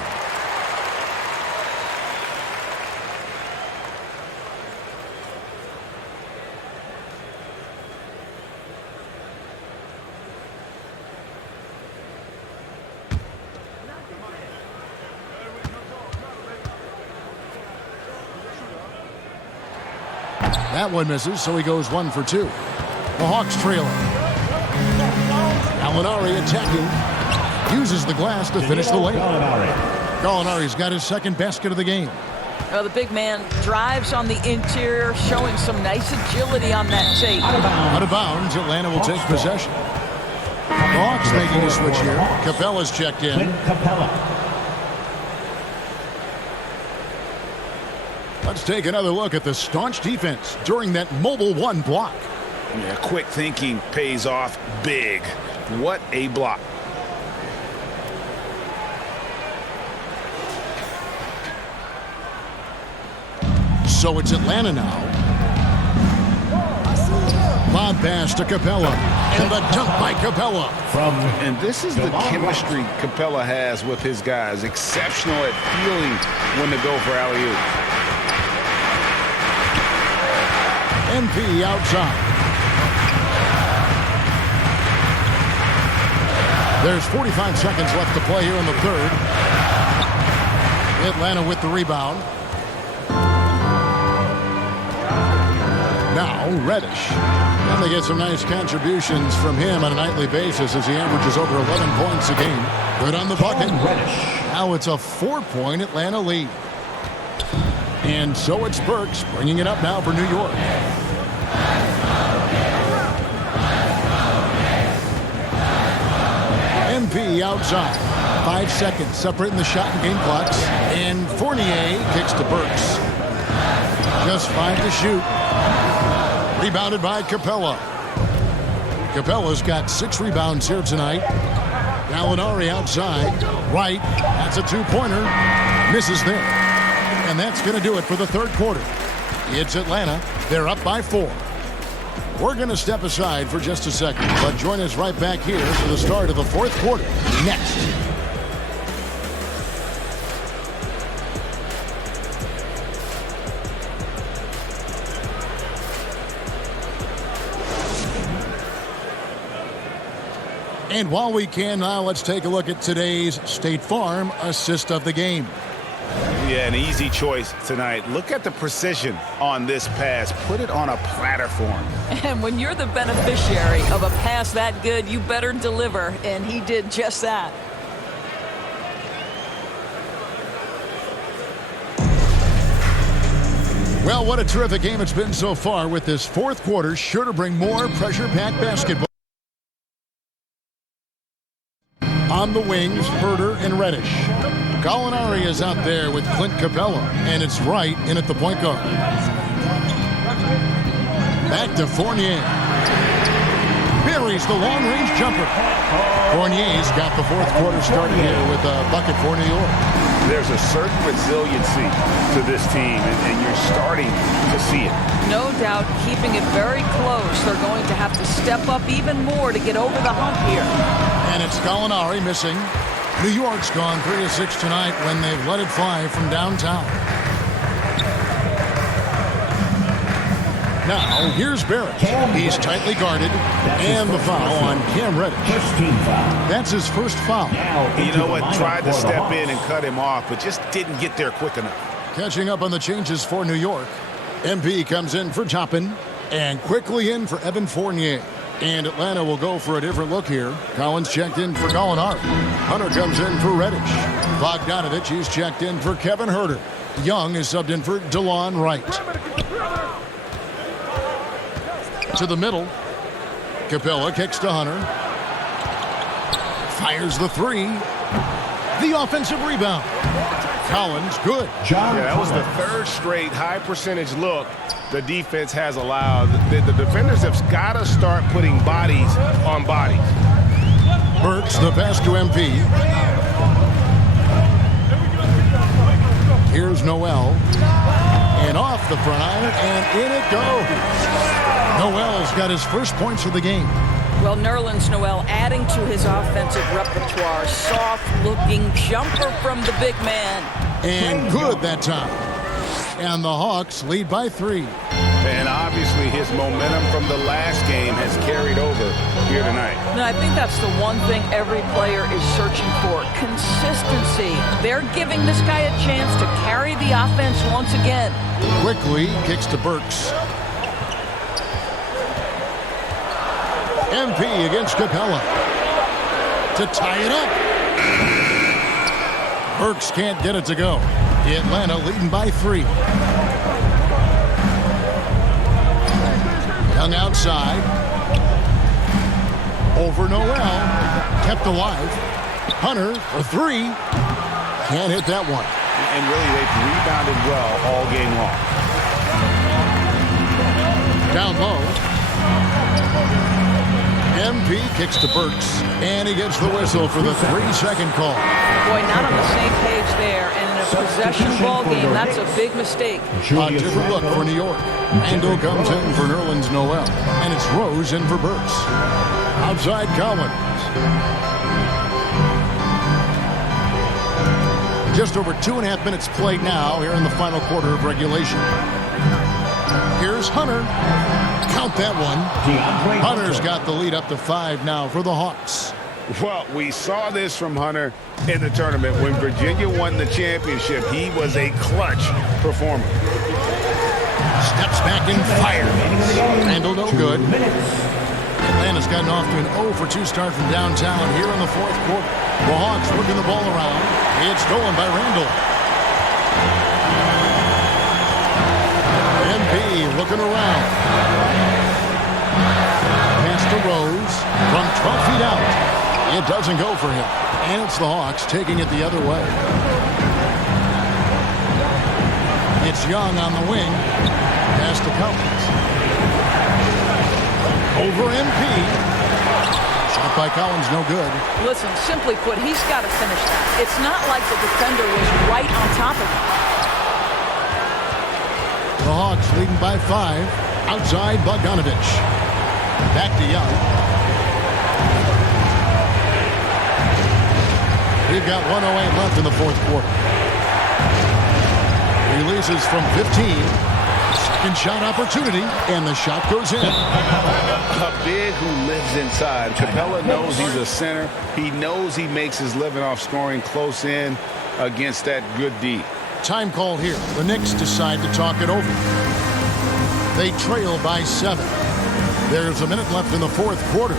That one misses, so he goes 1 for 2. The Hawks trailing. Alinari attacking. Uses the glass to finish the layup. Gallinari's got his second basket of the game. Well, the big man drives on the interior, showing some nice agility on that tape. Out of bounds, Atlanta will take possession. Hawks making a switch here. Capella's checked in. Let's take another look at the staunch defense during that mobile one block. Yeah, quick thinking pays off big. What a block. So it's Atlanta now. Lob pass to Capella. And the dunk by Capella. And this is the chemistry Capella has with his guys. Exceptional at feeling when to go for alley-oop. MP outside. There's 45 seconds left to play here in the third. Atlanta with the rebound. Now Reddish. And they get some nice contributions from him on a nightly basis as he averages over 11 points a game. Good on the bucket. Now it's a 4-point Atlanta lead. And so it's Burks bringing it up now for New York. MP outside. 5 seconds separating the shot and game clocks. And Fournier kicks to Burks. Just 5 to shoot. Rebounded by Capella. Capella's got 6 rebounds here tonight. Gallinari outside. Right. That's a 2-pointer. Misses there. And that's going to do it for the third quarter. It's Atlanta. They're up by 4. We're going to step aside for just a second, but join us right back here for the start of the fourth quarter next. And while we can now, let's take a look at today's State Farm assist of the game. Yeah, an easy choice tonight. Look at the precision on this pass. Put it on a platter for him. And when you're the beneficiary of a pass that good, you better deliver, and he did just that. Well, what a terrific game it's been so far, with this fourth quarter sure to bring more pressure-packed basketball. On the wings, Herder and Reddish. Gallinari is out there with Clint Capella, and it's Wright in at the point guard. Back to Fournier. Buries the long-range jumper. Fournier's got the fourth quarter started here with a bucket for New York. There's a certain resiliency to this team, and you're starting to see it. No doubt, keeping it very close. They're going to have to step up even more to get over the hump here. And it's Gallinari missing. New York's gone 3 of 6 tonight when they've let it fly from downtown. Now, here's Barrett. He's tightly guarded. And the foul on Cam Reddish. That's his first foul. You know what? Tried to step in and cut him off, but just didn't get there quick enough. Catching up on the changes for New York. MP comes in for Toppin. And quickly in for Evan Fournier. And Atlanta will go for a different look here. Collins checked in for Gallinari. Hunter comes in for Reddish. Bogdanovich is checked in for Kevin Herder. Young is subbed in for DeLon Wright. To the middle. Capella kicks to Hunter. Fires the 3. The offensive rebound. Collins, good. Yeah, that was the third straight high-percentage look the defense has allowed. The defenders have got to start putting bodies on bodies. Burks, the pass to MP. Here's Noel. And off the front iron, and in it goes. Noel's got his first points of the game. Well, Nerlens Noel adding to his offensive repertoire. Soft-looking jumper from the big man. And good that time. And the Hawks lead by 3. And obviously his momentum from the last game has carried over here tonight. No, I think that's the one thing every player is searching for. Consistency. They're giving this guy a chance to carry the offense once again. Quickly kicks to Burks. MP against Capella to tie it up. Burks can't get it to go. Atlanta leading by 3. Young outside. Over Noel. Kept alive. Hunter for 3. Can't hit that one. And really, they've rebounded well all game long. Down low. MP kicks to Burks, and he gets the whistle for the 3-second call. Boy, not on the same page there, and in a possession ball game, that's a big mistake. A different look for New York. Randall comes in for Nerlens Noel, and it's Rose in for Burks. Outside Collins. Just over 2.5 minutes played now here in the final quarter of regulation. Here's Hunter. Count that one. Hunter's got the lead up to 5 now for the Hawks. Well, we saw this from Hunter in the tournament. When Virginia won the championship, he was a clutch performer. Steps back and fires. Randall no good. Atlanta's gotten off to an 0-for-2 start from downtown here in the fourth quarter. The Hawks working the ball around. It's stolen by Randall. MP looking around. Pass to Rose from 12 feet out. It doesn't go for him. And it's the Hawks taking it the other way. It's Young on the wing. Pass to Collins. Over MP. Shot by Collins, no good. Listen, simply put, he's got to finish that. It's not like the defender was right on top of him. The Hawks leading by 5. Outside Bogdanovich. Back to Young. We've got 1:08 left in the fourth quarter. Releases from 15. Second shot opportunity, and the shot goes in. A big who lives inside. Capella knows he's a center. He knows he makes his living off scoring close in against that good D. Time call here. The Knicks decide to talk it over. They trail by 7. There's a minute left in the fourth quarter.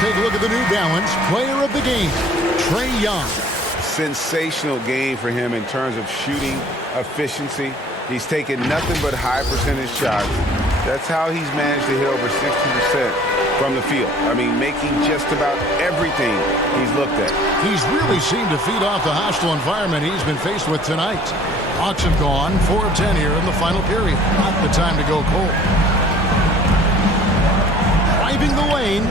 Take a look at the New Balance player of the game, Trae Young. Sensational game for him in terms of shooting efficiency. He's taken nothing but high percentage shots. That's how he's managed to hit over 60% from the field. I mean, making just about everything he's looked at. He's really seemed to feed off the hostile environment he's been faced with tonight. Hawks have gone 4 of 10 here in the final period. Not the time to go cold. Driving the lane,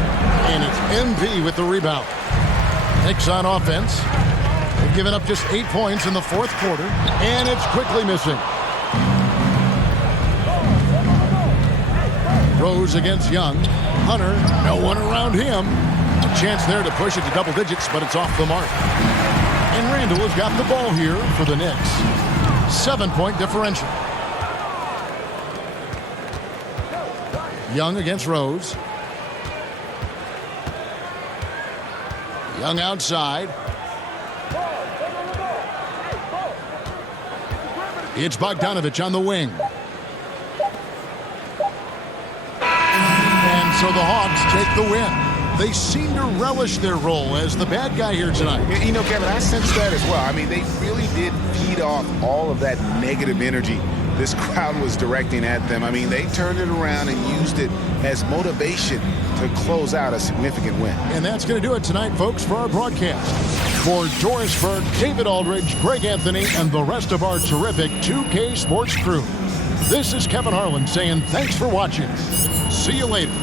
and it's MP with the rebound. Knicks on offense. They've given up just 8 points in the fourth quarter, and it's quickly missing. Rose against Young. Hunter, no one around him. A chance there to push it to double digits, but it's off the mark. And Randall has got the ball here for the Knicks. 7-point differential. Young against Rose. Young outside. It's Bogdanovich on the wing. And so the Hawks take the win. They seem to relish their role as the bad guy here tonight. You know, Kevin, I sense that as well. I mean, they really did feed off all of that negative energy this crowd was directing at them. I mean, they turned it around and used it as motivation to close out a significant win. And that's going to do it tonight, folks, for our broadcast. For Doris Burke, David Aldridge, Greg Anthony, and the rest of our terrific 2K Sports crew, this is Kevin Harlan saying thanks for watching. See you later.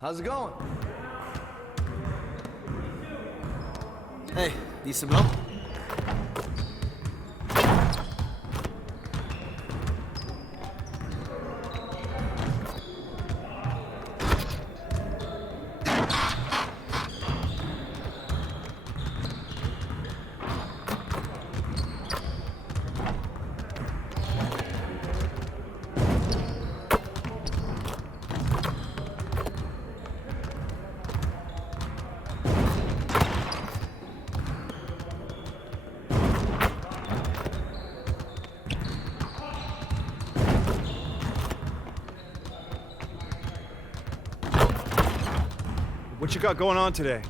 How's it going? Hey, need some help? What you got going on today?